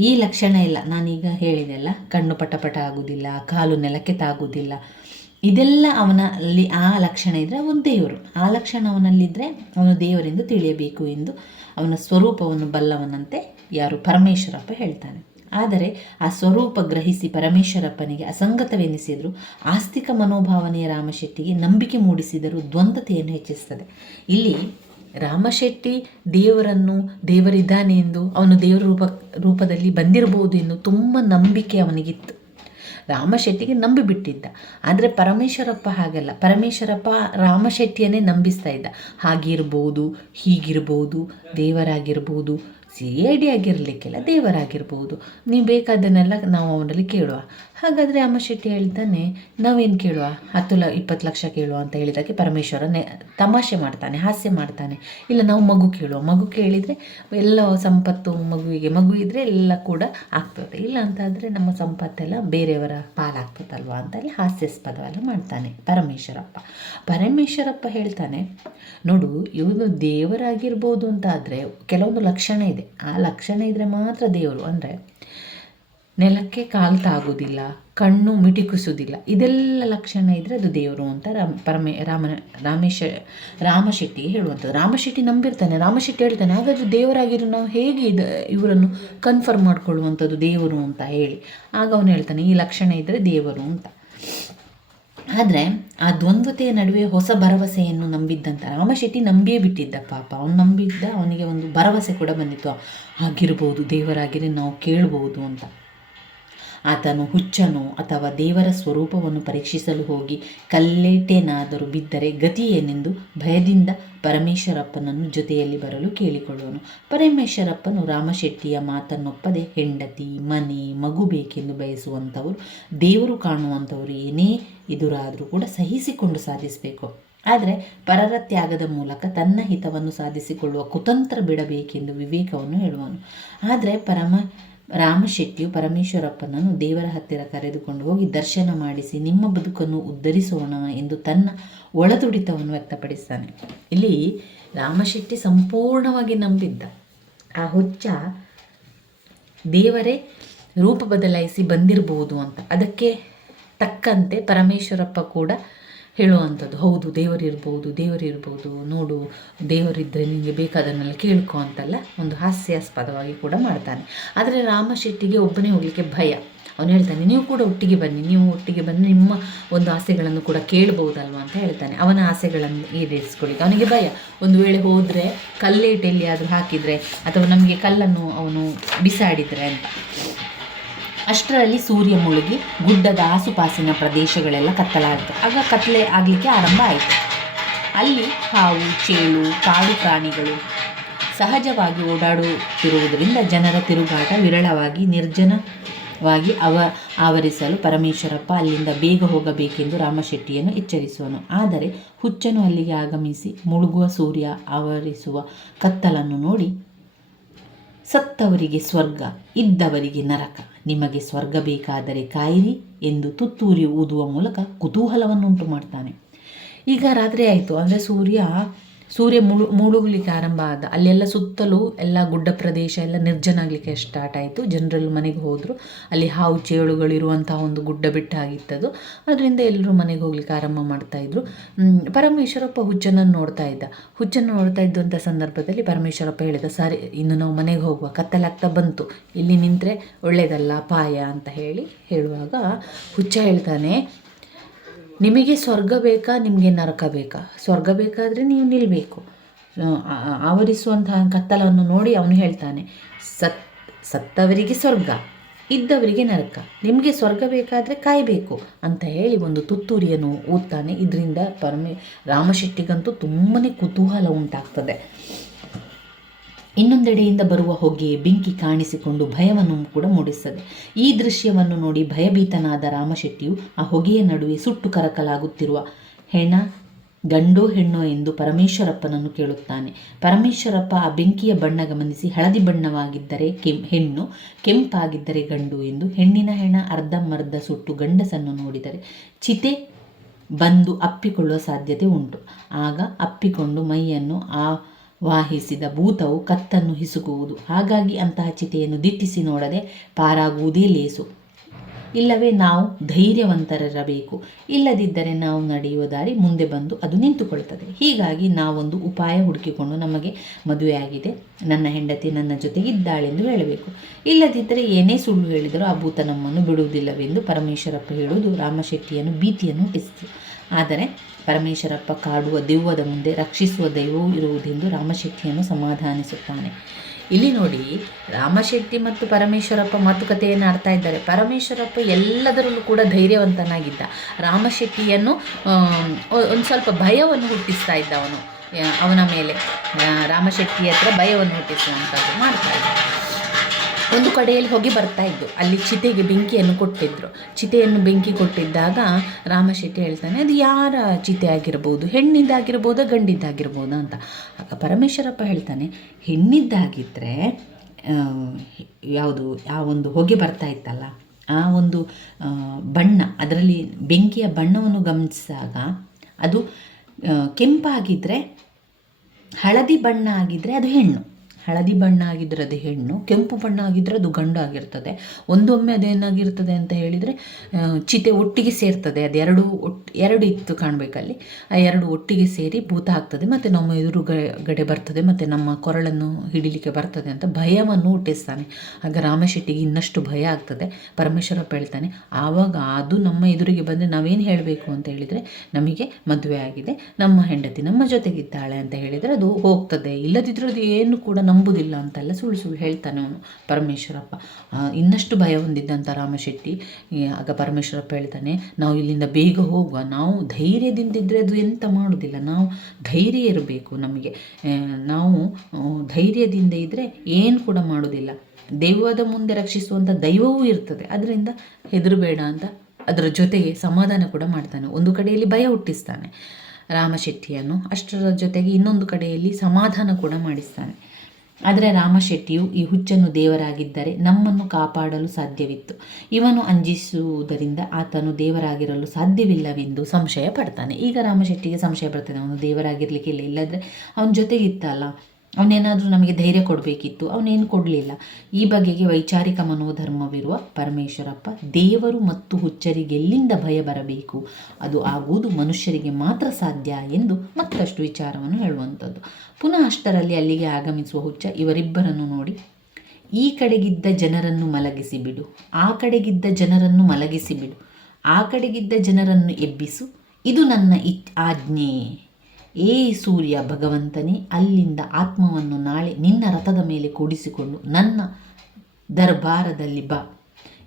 ಈ ಲಕ್ಷಣ ಇಲ್ಲ, ನಾನೀಗ ಹೇಳಿದೆಲ್ಲ, ಕಣ್ಣು ಪಟ ಆಗುವುದಿಲ್ಲ, ಕಾಲು ನೆಲಕ್ಕೆ ತಾಗುವುದಿಲ್ಲ, ಇದೆಲ್ಲ ಅವನಲ್ಲಿ ಆ ಲಕ್ಷಣ ಇದ್ದರೆ ಅವನು ದೇವರು, ಆ ಲಕ್ಷಣ ಅವನಲ್ಲಿದ್ದರೆ ಅವನು ದೇವರೆಂದು ತಿಳಿಯಬೇಕು ಎಂದು ಅವನ ಸ್ವರೂಪವನ್ನು ಬಲ್ಲವನಂತೆ ಯಾರು ಪರಮೇಶ್ವರಪ್ಪ ಹೇಳ್ತಾನೆ. ಆದರೆ ಆ ಸ್ವರೂಪ ಗ್ರಹಿಸಿ ಪರಮೇಶ್ವರಪ್ಪನಿಗೆ ಅಸಂಗತವೆನಿಸಿದರೂ ಆಸ್ತಿಕ ಮನೋಭಾವನೆಯ ರಾಮಶೆಟ್ಟಿಗೆ ನಂಬಿಕೆ ಮೂಡಿಸಿದರೂ ದ್ವಂದ್ವತೆಯನ್ನು ಹೆಚ್ಚಿಸ್ತದೆ. ಇಲ್ಲಿ ರಾಮಶೆಟ್ಟಿ ದೇವರಿದ್ದಾನೆ ಎಂದು, ಅವನು ದೇವರ ರೂಪದಲ್ಲಿ ಬಂದಿರಬಹುದು ಎಂದು ತುಂಬ ನಂಬಿಕೆ ಅವನಿಗಿತ್ತು. ರಾಮಶೆಟ್ಟಿಗೆ ನಂಬಿಬಿಟ್ಟಿದ್ದ. ಆದರೆ ಪರಮೇಶ್ವರಪ್ಪ ಹಾಗಲ್ಲ. ಪರಮೇಶ್ವರಪ್ಪ ರಾಮಶೆಟ್ಟಿಯನ್ನೇ ನಂಬಿಸ್ತಾ ಇದ್ದ. ಹಾಗಿರ್ಬೋದು, ಹೀಗಿರ್ಬೋದು, ದೇವರಾಗಿರ್ಬೋದು, CID ಆಗಿರಲಿಕ್ಕೆಲ್ಲ ದೇವರಾಗಿರ್ಬೋದು, ನೀವು ಬೇಕಾದನ್ನೆಲ್ಲ ನಾವು ಅವನಲ್ಲಿ ಕೇಳುವ. ಹಾಗಾದರೆ ರಾಮಶೆಟ್ಟಿ ಹೇಳ್ತಾನೆ, ನಾವೇನು ಕೇಳುವ, 20 ಲಕ್ಷ ಕೇಳುವ ಅಂತ ಹೇಳಿದ್ದಕ್ಕೆ ಪರಮೇಶ್ವರನೇ ತಮಾಷೆ ಮಾಡ್ತಾನೆ, ಹಾಸ್ಯ ಮಾಡ್ತಾನೆ. ಇಲ್ಲ, ನಾವು ಮಗು ಕೇಳುವ, ಮಗು ಕೇಳಿದರೆ ಎಲ್ಲ ಸಂಪತ್ತು ಮಗು ಇದ್ದರೆ ಎಲ್ಲ ಕೂಡ ಆಗ್ತದೆ, ಇಲ್ಲ ಅಂತಾದರೆ ನಮ್ಮ ಸಂಪತ್ತೆಲ್ಲ ಬೇರೆಯವರ ಪಾಲಾಗ್ತದಲ್ವ ಅಂತಲ್ಲಿ ಹಾಸ್ಯಾಸ್ಪದವೆಲ್ಲ ಮಾಡ್ತಾನೆ ಪರಮೇಶ್ವರಪ್ಪ ಹೇಳ್ತಾನೆ, ನೋಡು, ಇವನು ದೇವರಾಗಿರ್ಬೋದು ಅಂತ ಆದರೆ ಕೆಲವೊಂದು ಲಕ್ಷಣ ಇದೆ. ಆ ಲಕ್ಷಣ ಇದ್ದರೆ ಮಾತ್ರ ದೇವರು. ಅಂದರೆ ನೆಲಕ್ಕೆ ಕಾಲು ತಾಗೋದಿಲ್ಲ, ಕಣ್ಣು ಮಿಟಿಕಿಸೋದಿಲ್ಲ, ಇದೆಲ್ಲ ಲಕ್ಷಣ ಇದ್ದರೆ ಅದು ದೇವರು ಅಂತ ರಾಮಶೆಟ್ಟಿಗೆ ಹೇಳುವಂಥದ್ದು. ರಾಮಶೆಟ್ಟಿ ನಂಬಿರ್ತಾನೆ. ರಾಮಶೆಟ್ಟಿ ಹೇಳ್ತಾನೆ, ಹಾಗಾದರೆ ದೇವರಾಗಿರೋ ನಾವು ಹೇಗೆ ಇವರನ್ನು ಕನ್ಫರ್ಮ್ ಮಾಡ್ಕೊಳ್ಳುವಂಥದ್ದು ದೇವರು ಅಂತ ಹೇಳಿ. ಆಗ ಅವನು ಹೇಳ್ತಾನೆ, ಈ ಲಕ್ಷಣ ಇದ್ದರೆ ದೇವರು ಅಂತ. ಆದರೆ ಆ ದ್ವಂದ್ವತೆಯ ನಡುವೆ ಹೊಸ ಭರವಸೆಯನ್ನು ನಂಬಿದ್ದಂಥ ರಾಮಶೆಟ್ಟಿ ನಂಬಿಯೇ ಬಿಟ್ಟಿದ್ದ. ಪಾಪ ಅವನು ನಂಬಿದ್ದ, ಅವನಿಗೆ ಒಂದು ಭರವಸೆ ಕೂಡ ಬಂದಿತ್ತು, ಆಗಿರ್ಬೋದು, ದೇವರಾಗಿರಿ ನಾವು ಕೇಳ್ಬೋದು ಅಂತ. ಆತನು ಹುಚ್ಚನು ಅಥವಾ ದೇವರ ಸ್ವರೂಪವನ್ನು ಪರೀಕ್ಷಿಸಲು ಹೋಗಿ ಕಲ್ಲೇಟೇನಾದರೂ ಬಿದ್ದರೆ ಗತಿ ಏನೆಂದು ಭಯದಿಂದ ಪರಮೇಶ್ವರಪ್ಪನನ್ನು ಜೊತೆಯಲ್ಲಿ ಬರಲು ಕೇಳಿಕೊಳ್ಳುವನು. ಪರಮೇಶ್ವರಪ್ಪನು ರಾಮಶೆಟ್ಟಿಯ ಮಾತನ್ನೊಪ್ಪದೆ ಹೆಂಡತಿ, ಮನೆ, ಮಗು ಬೇಕೆಂದು ಬಯಸುವಂಥವರು, ದೇವರು ಕಾಣುವಂಥವರು ಏನೇ ಎದುರಾದರೂ ಕೂಡ ಸಹಿಸಿಕೊಂಡು ಸಾಧಿಸಬೇಕು. ಆದರೆ ಪರರ ತ್ಯಾಗದ ಮೂಲಕ ತನ್ನ ಹಿತವನ್ನು ಸಾಧಿಸಿಕೊಳ್ಳುವ ಕುತಂತ್ರ ಬಿಡಬೇಕೆಂದು ವಿವೇಕವನ್ನು ಹೇಳುವನು. ಆದರೆ ರಾಮಶೆಟ್ಟಿಯು ಪರಮೇಶ್ವರಪ್ಪನನ್ನು ದೇವರ ಹತ್ತಿರ ಕರೆದುಕೊಂಡು ಹೋಗಿ ದರ್ಶನ ಮಾಡಿಸಿ ನಿಮ್ಮ ಬದುಕನ್ನು ಉದ್ಧರಿಸೋಣ ಎಂದು ತನ್ನ ಒಳದುಡಿತವನ್ನು ವ್ಯಕ್ತಪಡಿಸ್ತಾನೆ. ಇಲ್ಲಿ ರಾಮಶೆಟ್ಟಿ ಸಂಪೂರ್ಣವಾಗಿ ನಂಬಿದ್ದ. ಆ ಹುಚ್ಚ ದೇವರೇ ರೂಪ ಬದಲಾಯಿಸಿ ಬಂದಿರಬಹುದು ಅಂತ. ಅದಕ್ಕೆ ತಕ್ಕಂತೆ ಪರಮೇಶ್ವರಪ್ಪ ಕೂಡ ಹೇಳುವಂಥದ್ದು, ಹೌದು, ದೇವರಿರ್ಬೋದು, ನೋಡು, ದೇವರಿದ್ದರೆ ನಿನಗೆ ಬೇಕಾದನ್ನೆಲ್ಲ ಕೇಳ್ಕೊ ಅಂತೆಲ್ಲ ಒಂದು ಹಾಸ್ಯಾಸ್ಪದವಾಗಿ ಕೂಡ ಮಾಡ್ತಾನೆ. ಆದರೆ ರಾಮಶೆಟ್ಟಿಗೆ ಒಬ್ಬನೇ ಹೋಗಲಿಕ್ಕೆ ಭಯ. ಅವನು ಹೇಳ್ತಾನೆ, ನೀವು ಕೂಡ ಒಟ್ಟಿಗೆ ಬನ್ನಿ, ನಿಮ್ಮ ಒಂದು ಆಸೆಗಳನ್ನು ಕೂಡ ಕೇಳ್ಬೋದಲ್ವ ಅಂತ ಹೇಳ್ತಾನೆ. ಅವನ ಆಸೆಗಳನ್ನು ಈಡೇರಿಸ್ಕೊಳ್ಳಿಕ್ಕೆ ಅವನಿಗೆ ಭಯ. ಒಂದು ವೇಳೆ ಹೋದರೆ ಕಲ್ಲೇಟೆಲ್ಲಿ ಆದರೂ ಹಾಕಿದರೆ ಅಥವಾ ನಮಗೆ ಕಲ್ಲನ್ನು ಅವನು ಬಿಸಾಡಿದರೆ ಅಂತ. ಅಷ್ಟರಲ್ಲಿ ಸೂರ್ಯ ಮುಳುಗಿ ಗುಡ್ಡದ ಆಸುಪಾಸಿನ ಪ್ರದೇಶಗಳೆಲ್ಲ ಕತ್ತಲಾಯಿತು. ಆಗ ಕತ್ತಲೆ ಆಗಲಿಕ್ಕೆ ಆರಂಭ ಆಯಿತು. ಅಲ್ಲಿ ಹಾವು, ಚೇಳು, ಕಾಡು ಪ್ರಾಣಿಗಳು ಸಹಜವಾಗಿ ಓಡಾಡುತ್ತಿರುವುದರಿಂದ ಜನರ ತಿರುಗಾಟ ವಿರಳವಾಗಿ ನಿರ್ಜನವಾಗಿ ಆವರಿಸಲು ಪರಮೇಶ್ವರಪ್ಪ ಅಲ್ಲಿಂದ ಬೇಗ ಹೋಗಬೇಕೆಂದು ರಾಮಶೆಟ್ಟಿಯನ್ನು ಎಚ್ಚರಿಸುವನು. ಆದರೆ ಹುಚ್ಚನು ಅಲ್ಲಿಗೆ ಆಗಮಿಸಿ ಮುಳುಗುವ ಸೂರ್ಯ ಆವರಿಸುವ ಕತ್ತಲನ್ನು ನೋಡಿ, ಸತ್ತವರಿಗೆ ಸ್ವರ್ಗ, ಇದ್ದವರಿಗೆ ನರಕ, ನಿಮಗೆ ಸ್ವರ್ಗ ಬೇಕಾದರೆ ಕಾಯಿರಿ ಎಂದು ತುತ್ತೂರಿ ಊದುವ ಮೂಲಕ ಕುತೂಹಲವನ್ನುಂಟು ಮಾಡ್ತಾನೆ. ಈಗ ರಾತ್ರಿ ಆಯಿತು. ಅಂದರೆ ಸೂರ್ಯ ಮುಳುಗಲಿಕ್ಕೆ ಆರಂಭ ಆದ. ಅಲ್ಲೆಲ್ಲ ಸುತ್ತಲೂ ಎಲ್ಲ ಗುಡ್ಡ ಪ್ರದೇಶ ಎಲ್ಲ ನಿರ್ಜನ ಆಗಲಿಕ್ಕೆ ಸ್ಟಾರ್ಟ್ ಆಯಿತು. ಜನರೆಲ್ಲ ಮನೆಗೆ ಹೋದರು. ಅಲ್ಲಿ ಹಾವು ಚೇಳುಗಳಿರುವಂತಹ ಒಂದು ಗುಡ್ಡ ಬೆಟ್ಟಾಗಿತ್ತದು. ಅದರಿಂದ ಎಲ್ಲರೂ ಮನೆಗೆ ಹೋಗ್ಲಿಕ್ಕೆ ಆರಂಭ ಮಾಡ್ತಾಯಿದ್ರು. ಪರಮೇಶ್ವರಪ್ಪ ಹುಚ್ಚನನ್ನು ನೋಡ್ತಾ ಇದ್ದಂಥ ಸಂದರ್ಭದಲ್ಲಿ ಪರಮೇಶ್ವರಪ್ಪ ಹೇಳಿದ, ಸರಿ, ಇನ್ನು ನಾವು ಮನೆಗೆ ಹೋಗುವ, ಕತ್ತಲಾಗ್ತಾ ಬಂತು, ಇಲ್ಲಿ ನಿಂತರೆ ಒಳ್ಳೆಯದಲ್ಲ, ಅಪಾಯ ಅಂತ ಹೇಳುವಾಗ ಹುಚ್ಚ ಹೇಳ್ತಾನೆ, ನಿಮಗೆ ಸ್ವರ್ಗ ಬೇಕಾ, ನಿಮಗೆ ನರಕ ಬೇಕಾ? ಸ್ವರ್ಗ ಬೇಕಾದರೆ ನೀವು ನಿಲ್ಲಬೇಕು. ಆವರಿಸುವಂತಹ ಕತ್ತಲನ್ನು ನೋಡಿ ಅವನು ಹೇಳ್ತಾನೆ, ಸತ್ತವರಿಗೆ ಸ್ವರ್ಗ, ಇದ್ದವರಿಗೆ ನರಕ, ನಿಮಗೆ ಸ್ವರ್ಗ ಬೇಕಾದರೆ ಕಾಯಬೇಕು ಅಂತ ಹೇಳಿ ಒಂದು ತುತ್ತೂರಿಯನ್ನು ಊದ್ತಾನೆ. ಇದರಿಂದ ರಾಮಶೆಟ್ಟಿಗಂತೂ ತುಂಬಾ ಕುತೂಹಲ ಉಂಟಾಗ್ತದೆ. ಇನ್ನೊಂದೆಡೆಯಿಂದ ಬರುವ ಹೊಗೆ, ಬೆಂಕಿ ಕಾಣಿಸಿಕೊಂಡು ಭಯವನ್ನು ಕೂಡ ಮೂಡಿಸ್ತದೆ. ಈ ದೃಶ್ಯವನ್ನು ನೋಡಿ ಭಯಭೀತನಾದ ರಾಮಶೆಟ್ಟಿಯು ಆ ಹೊಗೆಯ ನಡುವೆ ಸುಟ್ಟು ಕರಕಲಾಗುತ್ತಿರುವ ಗಂಡೋ ಹೆಣ್ಣೋ ಎಂದು ಪರಮೇಶ್ವರಪ್ಪನನ್ನು ಕೇಳುತ್ತಾನೆ. ಪರಮೇಶ್ವರಪ್ಪ ಆ ಬೆಂಕಿಯ ಬಣ್ಣ ಗಮನಿಸಿ ಹಳದಿ ಬಣ್ಣವಾಗಿದ್ದರೆ ಹೆಣ್ಣು, ಕೆಂಪಾಗಿದ್ದರೆ ಗಂಡು ಎಂದು, ಹೆಣ್ಣಿನ ಹೆಣ ಅರ್ಧಂಬರ್ಧ ಸುಟ್ಟು ಗಂಡಸನ್ನು ನೋಡಿದರೆ ಚಿತೆ ಬಂದು ಅಪ್ಪಿಕೊಳ್ಳುವ ಸಾಧ್ಯತೆ ಉಂಟು. ಆಗ ಅಪ್ಪಿಕೊಂಡು ಮೈಯನ್ನು ವಾಹಿಸಿದ ಭೂತವು ಕತ್ತನ್ನು ಹಿಸುಕುವುದು. ಹಾಗಾಗಿ ಅಂತಹ ಚಿತೆಯನ್ನು ದಿಟ್ಟಿಸಿ ನೋಡದೆ ಪಾರಾಗುವುದೇ ಲೇಸು. ಇಲ್ಲವೇ ನಾವು ಧೈರ್ಯವಂತರಿರಬೇಕು. ಇಲ್ಲದಿದ್ದರೆ ನಾವು ನಡೆಯುವ ದಾರಿ ಮುಂದೆ ಬಂದು ಅದು ನಿಂತುಕೊಳ್ತದೆ. ಹೀಗಾಗಿ ನಾವೊಂದು ಉಪಾಯ ಹುಡುಕಿಕೊಂಡು ನಮಗೆ ಮದುವೆಯಾಗಿದೆ, ನನ್ನ ಹೆಂಡತಿ ನನ್ನ ಜೊತೆಗಿದ್ದಾಳೆಂದು ಹೇಳಬೇಕು. ಇಲ್ಲದಿದ್ದರೆ ಏನೇ ಸುಳ್ಳು ಹೇಳಿದರೂ ಆ ಭೂತ ನಮ್ಮನ್ನು ಬಿಡುವುದಿಲ್ಲವೆಂದು ಪರಮೇಶ್ವರಪ್ಪ ಹೇಳುವುದು ರಾಮಶೆಟ್ಟಿಯನ್ನು ಭೀತಿಯನ್ನು ಹುಟ್ಟಿಸಿತು. ಆದರೆ ಪರಮೇಶ್ವರಪ್ಪ ಕಾಡುವ ದೆವ್ವದ ಮುಂದೆ ರಕ್ಷಿಸುವ ದೈವವೂ ಇರುವುದೆಂದು ರಾಮಶೆಟ್ಟಿಯನ್ನು ಸಮಾಧಾನಿಸುತ್ತಾನೆ. ಇಲ್ಲಿ ನೋಡಿ, ರಾಮಶೆಟ್ಟಿ ಮತ್ತು ಪರಮೇಶ್ವರಪ್ಪ ಮಾತುಕತೆಯನ್ನು ಆಡ್ತಾ ಇದ್ದಾರೆ. ಪರಮೇಶ್ವರಪ್ಪ ಎಲ್ಲದರಲ್ಲೂ ಕೂಡ ಧೈರ್ಯವಂತನಾಗಿದ್ದ. ರಾಮಶೆಟ್ಟಿಯನ್ನು ಒಂದು ಸ್ವಲ್ಪ ಭಯವನ್ನು ಹುಟ್ಟಿಸ್ತಾ ಇದ್ದ ಅವನ ಮೇಲೆ. ರಾಮಶೆಟ್ಟಿ ಹತ್ರ ಭಯವನ್ನು ಹುಟ್ಟಿಸುವಂಥದ್ದು ಮಾಡ್ತಾ ಇದ್ದ. ಒಂದು ಕಡೆಯಲ್ಲಿ ಹೊಗೆ ಬರ್ತಾ ಇದ್ದು, ಅಲ್ಲಿ ಚಿತೆಗೆ ಬೆಂಕಿಯನ್ನು ಕೊಟ್ಟಿದ್ರು. ಚಿತೆಯನ್ನು ಬೆಂಕಿ ಕೊಟ್ಟಿದ್ದಾಗ ರಾಮಶೆಟ್ಟಿ ಹೇಳ್ತಾನೆ, ಅದು ಯಾರ ಚಿತೆ ಆಗಿರ್ಬೋದು, ಹೆಣ್ಣಿದ್ದಾಗಿರ್ಬೋದಾ ಗಂಡಿದ್ದಾಗಿರ್ಬೋದಾ ಅಂತ. ಆಗ ಪರಮೇಶ್ವರಪ್ಪ ಹೇಳ್ತಾನೆ, ಹೆಣ್ಣಿದ್ದಾಗಿದ್ದರೆ ಯಾವುದು ಆ ಒಂದು ಹೊಗೆ ಬರ್ತಾ ಇತ್ತಲ್ಲ, ಆ ಒಂದು ಬಣ್ಣ, ಅದರಲ್ಲಿ ಬೆಂಕಿಯ ಬಣ್ಣವನ್ನು ಗಮನಿಸಿದಾಗ ಅದು ಕೆಂಪಾಗಿದ್ದರೆ, ಹಳದಿ ಬಣ್ಣ ಆಗಿದ್ದರೆ ಅದು ಹೆಣ್ಣು, ಹಳದಿ ಬಣ್ಣ ಆಗಿದ್ದರೆ ಅದು ಹೆಣ್ಣು, ಕೆಂಪು ಬಣ್ಣ ಆಗಿದ್ದರೆ ಅದು ಗಂಡು ಆಗಿರ್ತದೆ. ಒಂದೊಮ್ಮೆ ಅದೇನಾಗಿರ್ತದೆ ಅಂತ ಹೇಳಿದರೆ ಚಿತೆ ಒಟ್ಟಿಗೆ ಸೇರ್ತದೆ. ಅದು ಎರಡು ಇತ್ತು ಕಾಣಬೇಕಲ್ಲಿ, ಆ ಎರಡು ಒಟ್ಟಿಗೆ ಸೇರಿ ಭೂತ ಆಗ್ತದೆ ಮತ್ತು ನಮ್ಮ ಎದುರುಗಡೆ ಬರ್ತದೆ ಮತ್ತು ನಮ್ಮ ಕೊರಳನ್ನು ಹಿಡಿಲಿಕ್ಕೆ ಬರ್ತದೆ ಅಂತ ಭಯವನ್ನು ಹುಟ್ಟಿಸ್ತಾನೆ. ಆಗ ರಾಮಶೆಟ್ಟಿಗೆ ಇನ್ನಷ್ಟು ಭಯ ಆಗ್ತದೆ. ಪರಮೇಶ್ವರಪ್ಪ ಹೇಳ್ತಾನೆ, ಆವಾಗ ಅದು ನಮ್ಮ ಎದುರಿಗೆ ಬಂದರೆ ನಾವೇನು ಹೇಳಬೇಕು ಅಂತ ಹೇಳಿದರೆ, ನಮಗೆ ಮದುವೆ ಆಗಿದೆ, ನಮ್ಮ ಹೆಂಡತಿ ನಮ್ಮ ಜೊತೆಗಿದ್ದಾಳೆ ಅಂತ ಹೇಳಿದರೆ ಅದು ಹೋಗ್ತದೆ. ಇಲ್ಲದಿದ್ದರೆ ಅದು ಏನು ಕೂಡ ನಂಬುದಿಲ್ಲ ಅಂತೆಲ್ಲ ಸುಳ್ಳು ಹೇಳ್ತಾನೆ ಅವನು ಪರಮೇಶ್ವರಪ್ಪ. ಇನ್ನಷ್ಟು ಭಯ ಹೊಂದಿದ್ದಂಥ ರಾಮಶೆಟ್ಟಿ. ಆಗ ಪರಮೇಶ್ವರಪ್ಪ ಹೇಳ್ತಾನೆ, ನಾವು ಇಲ್ಲಿಂದ ಬೇಗ ಹೋಗುವ, ನಾವು ಧೈರ್ಯದಿಂದಿದ್ದರೆ ಅದು ಎಂತ ಮಾಡೋದಿಲ್ಲ, ನಾವು ಧೈರ್ಯ ಇರಬೇಕು ನಮಗೆ, ನಾವು ಧೈರ್ಯದಿಂದ ಇದ್ದರೆ ಏನು ಕೂಡ ಮಾಡೋದಿಲ್ಲ, ದೈವದ ಮುಂದೆ ರಕ್ಷಿಸುವಂಥ ದೈವವೂ ಇರ್ತದೆ, ಅದರಿಂದ ಹೆದರಬೇಡ ಅಂತ ಅದರ ಜೊತೆಗೆ ಸಮಾಧಾನ ಕೂಡ ಮಾಡ್ತಾನೆ. ಒಂದು ಕಡೆಯಲ್ಲಿ ಭಯ ಹುಟ್ಟಿಸ್ತಾನೆ ರಾಮಶೆಟ್ಟಿಯನ್ನು, ಅಷ್ಟರ ಜೊತೆಗೆ ಇನ್ನೊಂದು ಕಡೆಯಲ್ಲಿ ಸಮಾಧಾನ ಕೂಡ ಮಾಡಿಸ್ತಾನೆ. ಆದರೆ ರಾಮಶೆಟ್ಟಿಯು ಈ ಹುಚ್ಚನ್ನು ದೇವರಾಗಿದ್ದರೆ ನಮ್ಮನ್ನು ಕಾಪಾಡಲು ಸಾಧ್ಯವಿತ್ತು, ಇವನು ಅಂಜಿಸುವುದರಿಂದ ಆತನು ದೇವರಾಗಿರಲು ಸಾಧ್ಯವಿಲ್ಲವೆಂದು ಸಂಶಯ ಪಡ್ತಾನೆ. ಈಗ ರಾಮಶೆಟ್ಟಿಗೆ ಸಂಶಯ ಬರ್ತದೆ, ಅವನು ದೇವರಾಗಿರಲಿಕ್ಕಿಲ್ಲ, ಇಲ್ಲದ್ರೆ ಅವನ ಜೊತೆಗಿತ್ತಲ್ಲ, ಅವನೇನಾದರೂ ನಮಗೆ ಧೈರ್ಯ ಕೊಡಬೇಕಿತ್ತು, ಅವನೇನು ಕೊಡಲಿಲ್ಲ. ಈ ಬಗೆಗೆ ವೈಚಾರಿಕ ಮನೋಧರ್ಮವಿರುವ ಪರಮೇಶ್ವರಪ್ಪ, ದೇವರು ಮತ್ತು ಹುಚ್ಚರಿಗೆ ಎಲ್ಲಿಂದ ಭಯ ಬರಬೇಕು, ಅದು ಆಗುವುದು ಮನುಷ್ಯರಿಗೆ ಮಾತ್ರ ಸಾಧ್ಯ ಎಂದು ಮತ್ತಷ್ಟು ವಿಚಾರವನ್ನು ಹೇಳುವಂಥದ್ದು. ಪುನಃ ಅಷ್ಟರಲ್ಲಿ ಅಲ್ಲಿಗೆ ಆಗಮಿಸುವ ಹುಚ್ಚ ಇವರಿಬ್ಬರನ್ನು ನೋಡಿ, ಈ ಕಡೆಗಿದ್ದ ಜನರನ್ನು ಮಲಗಿಸಿಬಿಡು, ಆ ಕಡೆಗಿದ್ದ ಜನರನ್ನು ಮಲಗಿಸಿಬಿಡು, ಆ ಕಡೆಗಿದ್ದ ಜನರನ್ನು ಎಬ್ಬಿಸು, ಇದು ನನ್ನ ಆಜ್ಞೆ. ಏ ಸೂರ್ಯ ಭಗವಂತನೇ, ಅಲ್ಲಿಂದ ಆತ್ಮವನ್ನು ನಾಳೆ ನಿನ್ನ ರಥದ ಮೇಲೆ ಕೂಡಿಸಿಕೊಂಡು ನನ್ನ ದರ್ಬಾರದಲ್ಲಿ ಬಾ,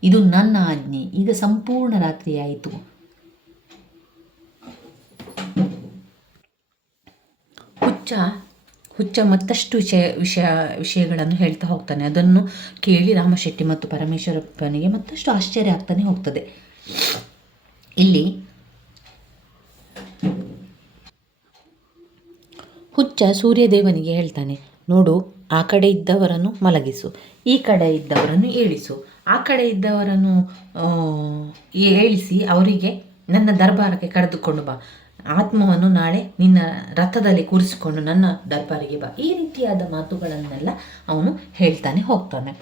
ಇದು ನನ್ನ ಆಜ್ಞೆ. ಈಗ ಸಂಪೂರ್ಣ ರಾತ್ರಿಯಾಯಿತು. ಹುಚ್ಚ ಮತ್ತಷ್ಟು ವಿಷಯಗಳನ್ನು ಹೇಳ್ತಾ ಹೋಗ್ತಾನೆ. ಅದನ್ನು ಕೇಳಿ ರಾಮಶೆಟ್ಟಿ ಮತ್ತು ಪರಮೇಶ್ವರಪ್ಪನಿಗೆ ಮತ್ತಷ್ಟು ಆಶ್ಚರ್ಯ ಆಗ್ತಾನೆ ಹೋಗ್ತದೆ. ಇಲ್ಲಿ ಹುಚ್ಚ ಸೂರ್ಯದೇವನಿಗೆ ಹೇಳ್ತಾನೆ, ನೋಡು, ಆ ಕಡೆ ಇದ್ದವರನ್ನು ಮಲಗಿಸು, ಈ ಕಡೆ ಇದ್ದವರನ್ನು ಏಳಿಸು, ಆ ಕಡೆ ಇದ್ದವರನ್ನು ಏಳಿಸಿ ಅವರಿಗೆ ನನ್ನ ದರ್ಬಾರಕ್ಕೆ ಕರೆದುಕೊಂಡು ಬಾ, ಆತ್ಮವನ್ನು ನಾಳೆ ನಿನ್ನ ರಥದಲ್ಲಿ ಕೂರಿಸಿಕೊಂಡು ನನ್ನ ದರ್ಬಾರಿಗೆ ಬಾ. ಈ ರೀತಿಯಾದ ಮಾತುಗಳನ್ನೆಲ್ಲ ಅವನು ಹೇಳ್ತಾನೆ ಹೋಗ್ತಾನೆ.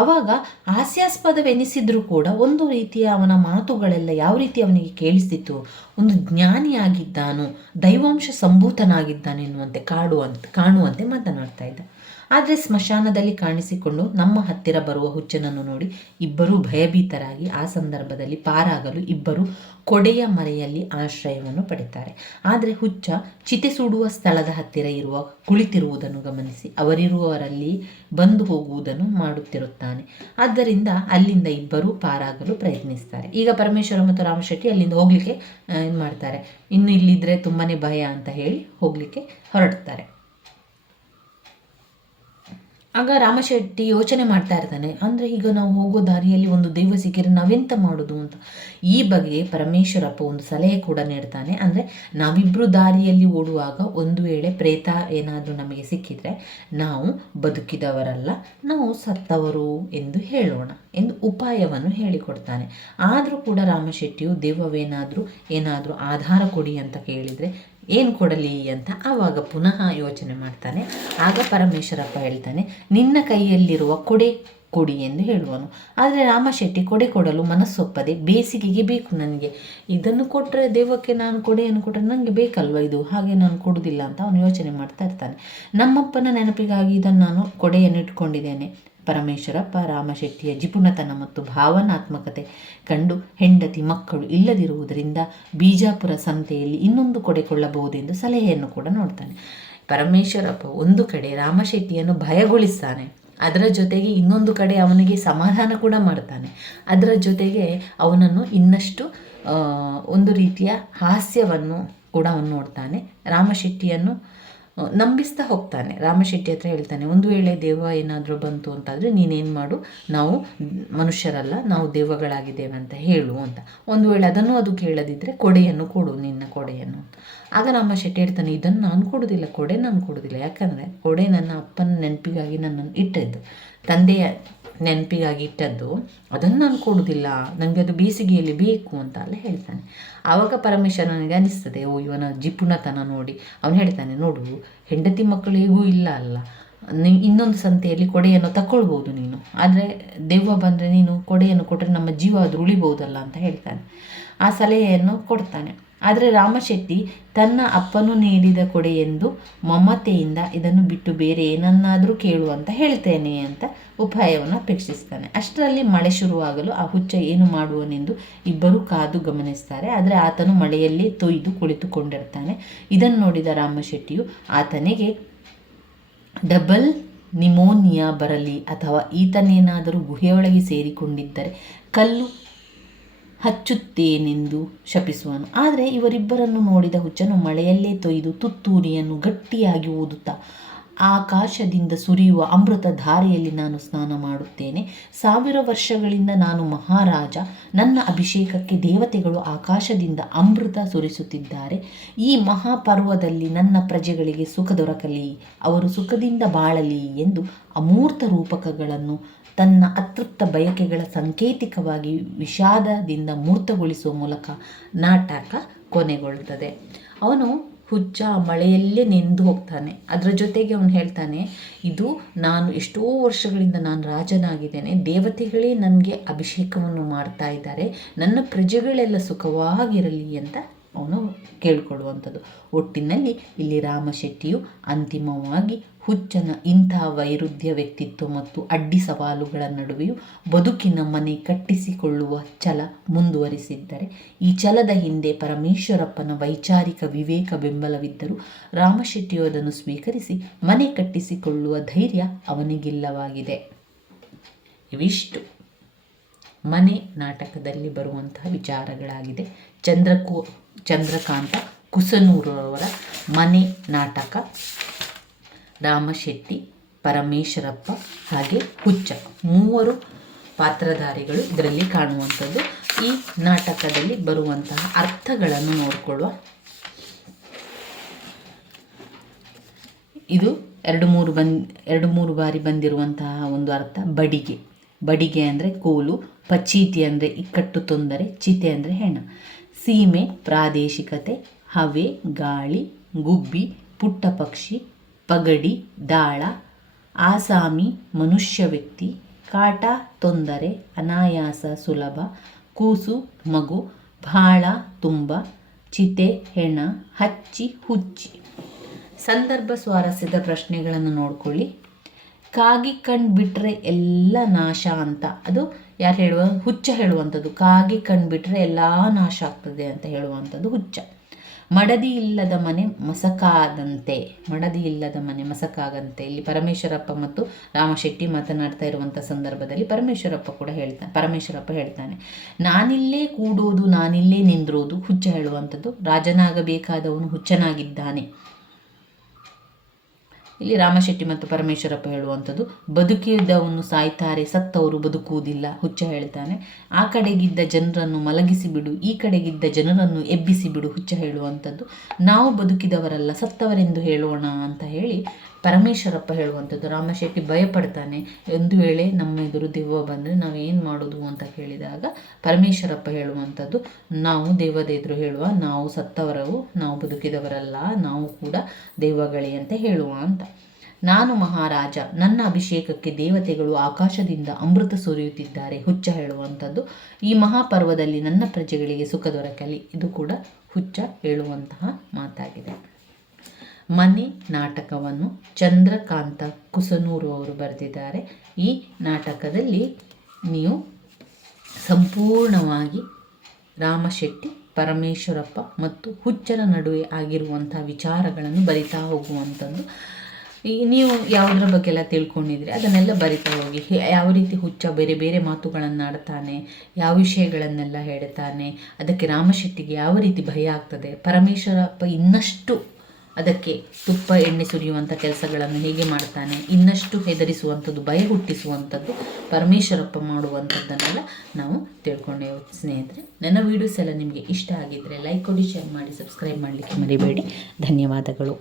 ಆವಾಗ ಹಾಸ್ಯಾಸ್ಪದವೆನಿಸಿದ್ರೂ ಕೂಡ ಒಂದು ರೀತಿಯ ಅವನ ಮಾತುಗಳೆಲ್ಲ ಯಾವ ರೀತಿ ಅವನಿಗೆ ಕೇಳಿಸ್ತಿತ್ತು, ಒಂದು ಜ್ಞಾನಿಯಾಗಿದ್ದಾನು, ದೈವಾಂಶ ಸಂಭೂತನಾಗಿದ್ದಾನೆನ್ನುವಂತೆ ಕಾಣುವಂತೆ ಮಾತನಾಡ್ತಾ ಇದ್ದ. ಆದರೆ ಸ್ಮಶಾನದಲ್ಲಿ ಕಾಣಿಸಿಕೊಂಡು ನಮ್ಮ ಹತ್ತಿರ ಬರುವ ಹುಚ್ಚನನ್ನು ನೋಡಿ ಇಬ್ಬರೂ ಭಯಭೀತರಾಗಿ ಆ ಸಂದರ್ಭದಲ್ಲಿ ಪಾರಾಗಲು ಇಬ್ಬರು ಕೊಡೆಯ ಮರೆಯಲ್ಲಿ ಆಶ್ರಯವನ್ನು ಪಡೆಯುತ್ತಾರೆ. ಆದರೆ ಹುಚ್ಚ ಚಿತೆ ಸುಡುವ ಸ್ಥಳದ ಹತ್ತಿರ ಕುಳಿತಿರುವುದನ್ನು ಗಮನಿಸಿ ಅವರಿರುವವರಲ್ಲಿ ಬಂದು ಹೋಗುವುದನ್ನು ಮಾಡುತ್ತಿರುತ್ತಾನೆ. ಆದ್ದರಿಂದ ಅಲ್ಲಿಂದ ಇಬ್ಬರೂ ಪಾರಾಗಲು ಪ್ರಯತ್ನಿಸ್ತಾರೆ. ಈಗ ಪರಮೇಶ್ವರ ಮತ್ತು ರಾಮಶೆಟ್ಟಿ ಅಲ್ಲಿಂದ ಹೋಗ್ಲಿಕ್ಕೆ ಏನು ಮಾಡ್ತಾರೆ, ಇನ್ನು ಇಲ್ಲಿದ್ರೆ ತುಂಬಾನೇ ಭಯ ಅಂತ ಹೇಳಿ ಹೋಗ್ಲಿಕ್ಕೆ ಹೊರಡ್ತಾರೆ. ಆಗ ರಾಮಶೆಟ್ಟಿ ಯೋಚನೆ ಮಾಡ್ತಾ ಇರ್ತಾನೆ, ಅಂದರೆ ಈಗ ನಾವು ಹೋಗೋ ದಾರಿಯಲ್ಲಿ ಒಂದು ದೈವ ಸಿಕ್ಕಿದ್ರೆ ನಾವೆಂತ ಮಾಡೋದು ಅಂತ. ಈ ಬಗ್ಗೆ ಪರಮೇಶ್ವರಪ್ಪ ಒಂದು ಸಲಹೆ ಕೂಡ ನೀಡ್ತಾನೆ. ಅಂದರೆ ನಾವಿಬ್ಬರು ದಾರಿಯಲ್ಲಿ ಓಡುವಾಗ ಒಂದು ವೇಳೆ ಪ್ರೇತ ಏನಾದರೂ ನಮಗೆ ಸಿಕ್ಕಿದರೆ ನಾವು ಬದುಕಿದವರಲ್ಲ, ನಾವು ಸತ್ತವರು ಎಂದು ಹೇಳೋಣ ಎಂದು ಉಪಾಯವನ್ನು ಹೇಳಿಕೊಡ್ತಾನೆ. ಆದರೂ ಕೂಡ ರಾಮಶೆಟ್ಟಿಯು ಏನಾದರೂ ಆಧಾರ ಕೊಡಿ ಅಂತ ಕೇಳಿದರೆ ಏನು ಕೊಡಲಿ ಅಂತ ಆವಾಗ ಪುನಃ ಯೋಚನೆ ಮಾಡ್ತಾನೆ. ಆಗ ಪರಮೇಶ್ವರಪ್ಪ ಹೇಳ್ತಾನೆ, ನಿನ್ನ ಕೈಯಲ್ಲಿರುವ ಕೊಡೆ ಕೊಡಿ ಎಂದು ಹೇಳುವನು. ಆದರೆ ರಾಮಶೆಟ್ಟಿ ಕೊಡೆ ಕೊಡಲು ಮನಸ್ಸೊಪ್ಪದೆ, ಬೇಸಿಗೆಗೆ ಬೇಕು ನನಗೆ, ಇದನ್ನು ಕೊಟ್ಟರೆ ದೆವ್ವಕ್ಕೆ ನಾನು ಕೊಡೆಯನ್ನು ಕೊಟ್ಟರೆ ನನಗೆ ಬೇಕಲ್ವ ಇದು, ಹಾಗೆ ನಾನು ಕೊಡುವುದಿಲ್ಲ ಅಂತ ಅವನು ಯೋಚನೆ ಮಾಡ್ತಾ ಇರ್ತಾನೆ. ನಮ್ಮಪ್ಪನ ನೆನಪಿಗಾಗಿ ಇದನ್ನು ನಾನು ಕೊಡೆಯನ್ನು ಇಟ್ಕೊಂಡಿದ್ದೇನೆ, ಪರಮೇಶ್ವರಪ್ಪ ರಾಮಶೆಟ್ಟಿಯ ಜಿಪುಣತನ ಮತ್ತು ಭಾವನಾತ್ಮಕತೆ ಕಂಡು ಹೆಂಡತಿ ಮಕ್ಕಳು ಇಲ್ಲದಿರುವುದರಿಂದ ಬಿಜಾಪುರ ಸಂತೆಯಲ್ಲಿ ಇನ್ನೊಂದು ಕೊಡೆ ಕೊಳ್ಳಬಹುದೆಂದು ಸಲಹೆಯನ್ನು ಕೂಡ ನೋಡ್ತಾನೆ. ಪರಮೇಶ್ವರಪ್ಪ ಒಂದು ಕಡೆ ರಾಮಶೆಟ್ಟಿಯನ್ನು ಭಯಗೊಳಿಸ್ತಾನೆ, ಅದರ ಜೊತೆಗೆ ಇನ್ನೊಂದು ಕಡೆ ಅವನಿಗೆ ಸಮಾಧಾನ ಕೂಡ ಮಾಡ್ತಾನೆ. ಅದರ ಜೊತೆಗೆ ಅವನನ್ನು ಇನ್ನಷ್ಟು ಒಂದು ರೀತಿಯ ಹಾಸ್ಯವನ್ನು ಕೂಡ ಅವನು ನೋಡ್ತಾನೆ. ರಾಮಶೆಟ್ಟಿಯನ್ನು ನಂಬಿಸ್ತಾ ಹೋಗ್ತಾನೆ. ರಾಮಶೆಟ್ಟಿ ಹತ್ರ ಹೇಳ್ತಾನೆ, ಒಂದು ವೇಳೆ ದೆವ್ವ ಏನಾದರೂ ಬಂತು ಅಂತಾದರೆ ನೀನೇನು ಮಾಡು, ನಾವು ಮನುಷ್ಯರಲ್ಲ, ನಾವು ದೆವ್ವಗಳಾಗಿದ್ದೇವೆ ಅಂತ ಹೇಳು ಅಂತ. ಒಂದು ವೇಳೆ ಅದನ್ನು ಅದು ಕೇಳದಿದ್ದರೆ ಕೊಡೆಯನ್ನು ಕೊಡು, ನಿನ್ನ ಕೊಡೆಯನ್ನು. ಆಗ ರಾಮಶೆಟ್ಟಿ ಹೇಳ್ತಾನೆ, ಇದನ್ನು ನಾನು ಕೊಡೋದಿಲ್ಲ, ಕೊಡೆ ನಾನು ಕೊಡೋದಿಲ್ಲ. ಯಾಕಂದರೆ ಕೊಡೆ ನನ್ನ ಅಪ್ಪನ ನೆನಪಿಗಾಗಿ ನನ್ನನ್ನು ಇಟ್ಟದ್ದು, ತಂದೆಯ ನೆನಪಿಗಾಗಿ ಇಟ್ಟದ್ದು, ಅದನ್ನು ನಾನು ಕೊಡೋದಿಲ್ಲ, ನನಗೆ ಅದು ಬೇಸಿಗೆಯಲ್ಲಿ ಬೇಕು ಅಂತ ಎಲ್ಲ ಹೇಳ್ತಾನೆ. ಆವಾಗ ಪರಮೇಶ್ವರನಿಗೆ ಅನಿಸ್ತದೆ, ಓ ಇವನ ಜಿಪುಣತನ ನೋಡಿ. ಅವನು ಹೇಳ್ತಾನೆ, ನೋಡು ಹೆಂಡತಿ ಮಕ್ಕಳು ಹೇಗೂ ಇಲ್ಲ ಅಲ್ಲ, ಇನ್ನೊಂದು ಸಂತೆಯಲ್ಲಿ ಕೊಡೆಯನ್ನು ತಗೊಳ್ಬೋದು ನೀನು, ಆದರೆ ದೆವ್ವ ಬಂದರೆ ನೀನು ಕೊಡೆಯನ್ನು ಕೊಟ್ಟರೆ ನಮ್ಮ ಜೀವ ಅದು ಉಳಿಬೋದಲ್ಲ ಅಂತ ಹೇಳ್ತಾನೆ. ಆ ಸಲಹೆಯನ್ನು ಕೊಡ್ತಾನೆ. ಆದರೆ ರಾಮಶೆಟ್ಟಿ ತನ್ನ ಅಪ್ಪನು ನೀಡಿದ ಕೊಡೆಯೆಂದು ಮಮತೆಯಿಂದ ಇದನ್ನು ಬಿಟ್ಟು ಬೇರೆ ಏನನ್ನಾದರೂ ಕೇಳು ಅಂತ ಹೇಳ್ತೇನೆ ಅಂತ ಉಪಾಯವನ್ನು ಅಪೇಕ್ಷಿಸ್ತಾನೆ. ಅಷ್ಟರಲ್ಲಿ ಮಳೆ ಶುರುವಾಗಲು ಆ ಹುಚ್ಚ ಏನು ಮಾಡುವನೆಂದು ಇಬ್ಬರೂ ಕಾದು ಗಮನಿಸ್ತಾರೆ. ಆದರೆ ಆತನು ಮಳೆಯಲ್ಲಿ ತೊಯ್ದು ಕುಳಿತುಕೊಂಡಿರ್ತಾನೆ. ಇದನ್ನು ನೋಡಿದ ರಾಮಶೆಟ್ಟಿಯು ಆತನಿಗೆ ಡಬಲ್ ನಿಮೋನಿಯಾ ಬರಲಿ ಅಥವಾ ಈತನೇನಾದರೂ ಗುಹೆಯೊಳಗೆ ಸೇರಿಕೊಂಡಿದ್ದರೆ ಕಲ್ಲು ಹಚ್ಚುತ್ತೇನೆಂದು ಶಪಿಸುವನು. ಆದರೆ ಇವರಿಬ್ಬರನ್ನು ನೋಡಿದ ಹುಚ್ಚನು ಮಳೆಯಲ್ಲೇ ತೊಯ್ದು ತುತ್ತೂರಿಯನ್ನು ಗಟ್ಟಿಯಾಗಿ ಊದುತ್ತಾ, ಆಕಾಶದಿಂದ ಸುರಿಯುವ ಅಮೃತ ಧಾರೆಯಲ್ಲಿ ನಾನು ಸ್ನಾನ ಮಾಡುತ್ತೇನೆ. 1000 ವರ್ಷಗಳಿಂದ ನಾನು ಮಹಾರಾಜ. ನನ್ನ ಅಭಿಷೇಕಕ್ಕೆ ದೇವತೆಗಳು ಆಕಾಶದಿಂದ ಅಮೃತ ಸುರಿಸುತ್ತಿದ್ದಾರೆ. ಈ ಮಹಾಪರ್ವದಲ್ಲಿ ನನ್ನ ಪ್ರಜೆಗಳಿಗೆ ಸುಖ ದೊರಕಲಿ, ಅವರು ಸುಖದಿಂದ ಬಾಳಲಿ ಎಂದು ಅಮೂರ್ತ ರೂಪಕಗಳನ್ನು ತನ್ನ ಅತೃಪ್ತ ಬಯಕೆಗಳ ಸಂಕೇತಿಕವಾಗಿ ವಿಷಾದದಿಂದ ಮೂರ್ತಗೊಳಿಸುವ ಮೂಲಕ ನಾಟಕ ಕೊನೆಗೊಳ್ಳುತ್ತದೆ. ಅವನು ಹುಚ್ಚ ಮಳೆಯಲ್ಲೇ ನೆಂದು ಹೋಗ್ತಾನೆ. ಅದರ ಜೊತೆಗೆ ಅವನು ಹೇಳ್ತಾನೆ, ಇದು ನಾನು ಎಷ್ಟೋ ವರ್ಷಗಳಿಂದ ನಾನು ರಾಜನಾಗಿದ್ದೇನೆ, ದೇವತೆಗಳೇ ನನಗೆ ಅಭಿಷೇಕವನ್ನು ಮಾಡ್ತಾ ಇದ್ದಾರೆ, ನನ್ನ ಪ್ರಜೆಗಳೆಲ್ಲ ಸುಖವಾಗಿರಲಿ ಅಂತ ಅವನು ಕೇಳಿಕೊಳ್ಳುವಂಥದ್ದು. ಒಟ್ಟಿನಲ್ಲಿ ಇಲ್ಲಿ ರಾಮಶೆಟ್ಟಿಯು ಅಂತಿಮವಾಗಿ ಹುಚ್ಚನ ಇಂಥ ವೈರುಧ್ಯ ವ್ಯಕ್ತಿತ್ವ ಮತ್ತು ಅಡ್ಡಿ ಸವಾಲುಗಳ ನಡುವೆಯೂ ಬದುಕಿನ ಮನೆ ಕಟ್ಟಿಸಿಕೊಳ್ಳುವ ಛಲ ಮುಂದುವರಿಸಿದ್ದರೆ, ಈ ಛಲದ ಹಿಂದೆ ಪರಮೇಶ್ವರಪ್ಪನ ವೈಚಾರಿಕ ವಿವೇಕ ಬೆಂಬಲವಿದ್ದರೂ ರಾಮಶೆಟ್ಟಿಯು ಅದನ್ನು ಸ್ವೀಕರಿಸಿ ಮನೆ ಕಟ್ಟಿಸಿಕೊಳ್ಳುವ ಧೈರ್ಯ ಅವನಿಗಿಲ್ಲವಾಗಿದೆ. ಇವಿಷ್ಟು ಮನೆ ನಾಟಕದಲ್ಲಿ ಬರುವಂತಹ ವಿಚಾರಗಳಾಗಿದೆ. ಚಂದ್ರಕಾಂತ ಕುಸನೂರವರ ಮನೆ ನಾಟಕ, ರಾಮಶೆಟ್ಟಿ, ಪರಮೇಶ್ವರಪ್ಪ ಹಾಗೆ ಹುಚ್ಚ 3 ಪಾತ್ರಧಾರಿಗಳು ಇದರಲ್ಲಿ ಕಾಣುವಂಥದ್ದು. ಈ ನಾಟಕದಲ್ಲಿ ಬರುವಂತಹ ಅರ್ಥಗಳನ್ನು ನೋಡಿಕೊಳ್ಳುವ. ಇದು 2-3 ಬಾರಿ ಬಂದಿರುವಂತಹ ಒಂದು ಅರ್ಥ. ಬಡಿಗೆ ಅಂದರೆ ಕೋಲು, ಪಚೀತಿ ಅಂದರೆ ಇಕ್ಕಟ್ಟು ತೊಂದರೆ, ಚಿತೆ ಅಂದರೆ ಹೆಣ. ಸೀಮೆ ಪ್ರಾದೇಶಿಕತೆ, ಹವೆ ಗಾಳಿ, ಗುಬ್ಬಿ ಪುಟ್ಟ ಪಕ್ಷಿ, ಪಗಡಿ ದಾಳ, ಆಸಾಮಿ ಮನುಷ್ಯ ವ್ಯಕ್ತಿ, ಕಾಟ ತೊಂದರೆ, ಅನಾಯಾಸ ಸುಲಭ, ಕೂಸು ಮಗು, ಭಾಳ ತುಂಬ, ಚಿತೆ ಹೆಣ, ಹಚ್ಚಿ ಹುಚ್ಚಿ. ಸಂದರ್ಭ ಸ್ವಾರಸ್ಯದ ಪ್ರಶ್ನೆಗಳನ್ನು ನೋಡ್ಕೊಳ್ಳಿ. ಕಾಗಿ ಕಂಡುಬಿಟ್ರೆ ಎಲ್ಲ ನಾಶ ಅಂತ, ಅದು ಯಾರು ಹೇಳುವ? ಹುಚ್ಚ ಹೇಳುವಂಥದ್ದು. ಕಾಗಿ ಕಂಡುಬಿಟ್ರೆ ಎಲ್ಲ ನಾಶ ಆಗ್ತದೆ ಅಂತ ಹೇಳುವಂಥದ್ದು ಹುಚ್ಚ. ಮಡದಿ ಇಲ್ಲದ ಮನೆ ಮಸಕಾದಂತೆ, ಇಲ್ಲಿ ಪರಮೇಶ್ವರಪ್ಪ ಮತ್ತು ರಾಮಶೆಟ್ಟಿ ಮಾತನಾಡ್ತಾ ಇರುವಂಥ ಸಂದರ್ಭದಲ್ಲಿ ಪರಮೇಶ್ವರಪ್ಪ ಹೇಳ್ತಾನೆ, ನಾನಿಲ್ಲೇ ಕೂಡೋದು, ನಾನಿಲ್ಲೇ ನಿಂದ್ರೋದು. ಹುಚ್ಚ ಹೇಳುವಂಥದ್ದು. ರಾಜನಾಗಬೇಕಾದವನು ಹುಚ್ಚನಾಗಿದ್ದಾನೆ. ಇಲ್ಲಿ ರಾಮಶೆಟ್ಟಿ ಮತ್ತು ಪರಮೇಶ್ವರಪ್ಪ ಹೇಳುವಂಥದ್ದು, ಬದುಕಿದವನು ಸಾಯ್ತಾರೆ, ಸತ್ತವರು ಬದುಕುವುದಿಲ್ಲ. ಹುಚ್ಚ ಹೇಳ್ತಾನೆ. ಆ ಕಡೆಗಿದ್ದ ಜನರನ್ನು ಮಲಗಿಸಿಬಿಡು, ಈ ಕಡೆಗಿದ್ದ ಜನರನ್ನು ಎಬ್ಬಿಸಿಬಿಡು. ಹುಚ್ಚ ಹೇಳುವಂಥದ್ದು. ನಾವು ಬದುಕಿದವರಲ್ಲ, ಸತ್ತವರೆಂದು ಹೇಳೋಣ ಅಂತ ಹೇಳಿ ಪರಮೇಶ್ವರಪ್ಪ ಹೇಳುವಂಥದ್ದು. ರಾಮಶೆಟ್ಟಿ ಭಯಪಡ್ತಾನೆ, ಒಂದು ವೇಳೆ ನಮ್ಮ ಎದುರು ದೆವ್ವ ಬಂದರೆ ನಾವೇನು ಮಾಡೋದು ಅಂತ ಕೇಳಿದಾಗ ಪರಮೇಶ್ವರಪ್ಪ ಹೇಳುವಂಥದ್ದು, ನಾವು ದೆವ್ವದ ಎದುರು ಹೇಳುವ, ನಾವು ಸತ್ತವರವು, ನಾವು ಬದುಕಿದವರಲ್ಲ, ನಾವು ಕೂಡ ದೆವ್ವಗಳೇ ಅಂತ ಹೇಳುವ ಅಂತ. ನಾನು ಮಹಾರಾಜ, ನನ್ನ ಅಭಿಷೇಕಕ್ಕೆ ದೇವತೆಗಳು ಆಕಾಶದಿಂದ ಅಮೃತ ಸುರಿಯುತ್ತಿದ್ದಾರೆ. ಹುಚ್ಚ ಹೇಳುವಂಥದ್ದು. ಈ ಮಹಾಪರ್ವದಲ್ಲಿ ನನ್ನ ಪ್ರಜೆಗಳಿಗೆ ಸುಖ ದೊರಕಲಿ. ಇದು ಕೂಡ ಹುಚ್ಚ ಹೇಳುವಂತಹ ಮಾತಾಗಿದೆ. ಮನೆ ನಾಟಕವನ್ನು ಚಂದ್ರಕಾಂತ ಕುಸನೂರು ಅವರು ಬರೆದಿದ್ದಾರೆ. ಈ ನಾಟಕದಲ್ಲಿ ನೀವು ಸಂಪೂರ್ಣವಾಗಿ ರಾಮಶೆಟ್ಟಿ, ಪರಮೇಶ್ವರಪ್ಪ ಮತ್ತು ಹುಚ್ಚರ ನಡುವೆ ಆಗಿರುವಂಥ ವಿಚಾರಗಳನ್ನು ಬರಿತಾ ಹೋಗುವಂಥದ್ದು. ನೀವು ಯಾವುದರ ಬಗ್ಗೆ ಎಲ್ಲ ತಿಳ್ಕೊಂಡಿದ್ರೆ ಅದನ್ನೆಲ್ಲ ಬರಿತಾ ಹೋಗಿ. ಯಾವ ರೀತಿ ಹುಚ್ಚ ಬೇರೆ ಬೇರೆ ಮಾತುಗಳನ್ನು ಆಡ್ತಾನೆ, ಯಾವ ವಿಷಯಗಳನ್ನೆಲ್ಲ ಹೇಳ್ತಾನೆ, ಅದಕ್ಕೆ ರಾಮಶೆಟ್ಟಿಗೆ ಯಾವ ರೀತಿ ಭಯ ಆಗ್ತದೆ, ಪರಮೇಶ್ವರಪ್ಪ ಇನ್ನಷ್ಟು ಅದಕ್ಕೆ ತುಪ್ಪ ಎಣ್ಣೆ ಸುರಿಯುವಂಥ ಕೆಲಸಗಳನ್ನು ಹೇಗೆ ಮಾಡ್ತಾನೆ, ಇನ್ನಷ್ಟು ಹೆದರಿಸುವಂಥದ್ದು, ಭಯ ಹುಟ್ಟಿಸುವಂಥದ್ದು ಪರಮೇಶ್ವರಪ್ಪ ಮಾಡುವಂಥದ್ದನ್ನೆಲ್ಲ ನಾವು ತಿಳ್ಕೊಂಡೇವು ಸ್ನೇಹಿತರೆ. ನನ್ನ ವೀಡಿಯೋಸ್ ಎಲ್ಲ ನಿಮಗೆ ಇಷ್ಟ ಆಗಿದ್ದರೆ ಲೈಕ್ ಕೊಡಿ, ಶೇರ್ ಮಾಡಿ, ಸಬ್ಸ್ಕ್ರೈಬ್ ಮಾಡಲಿಕ್ಕೆ ಮರಿಬೇಡಿ. ಧನ್ಯವಾದಗಳು.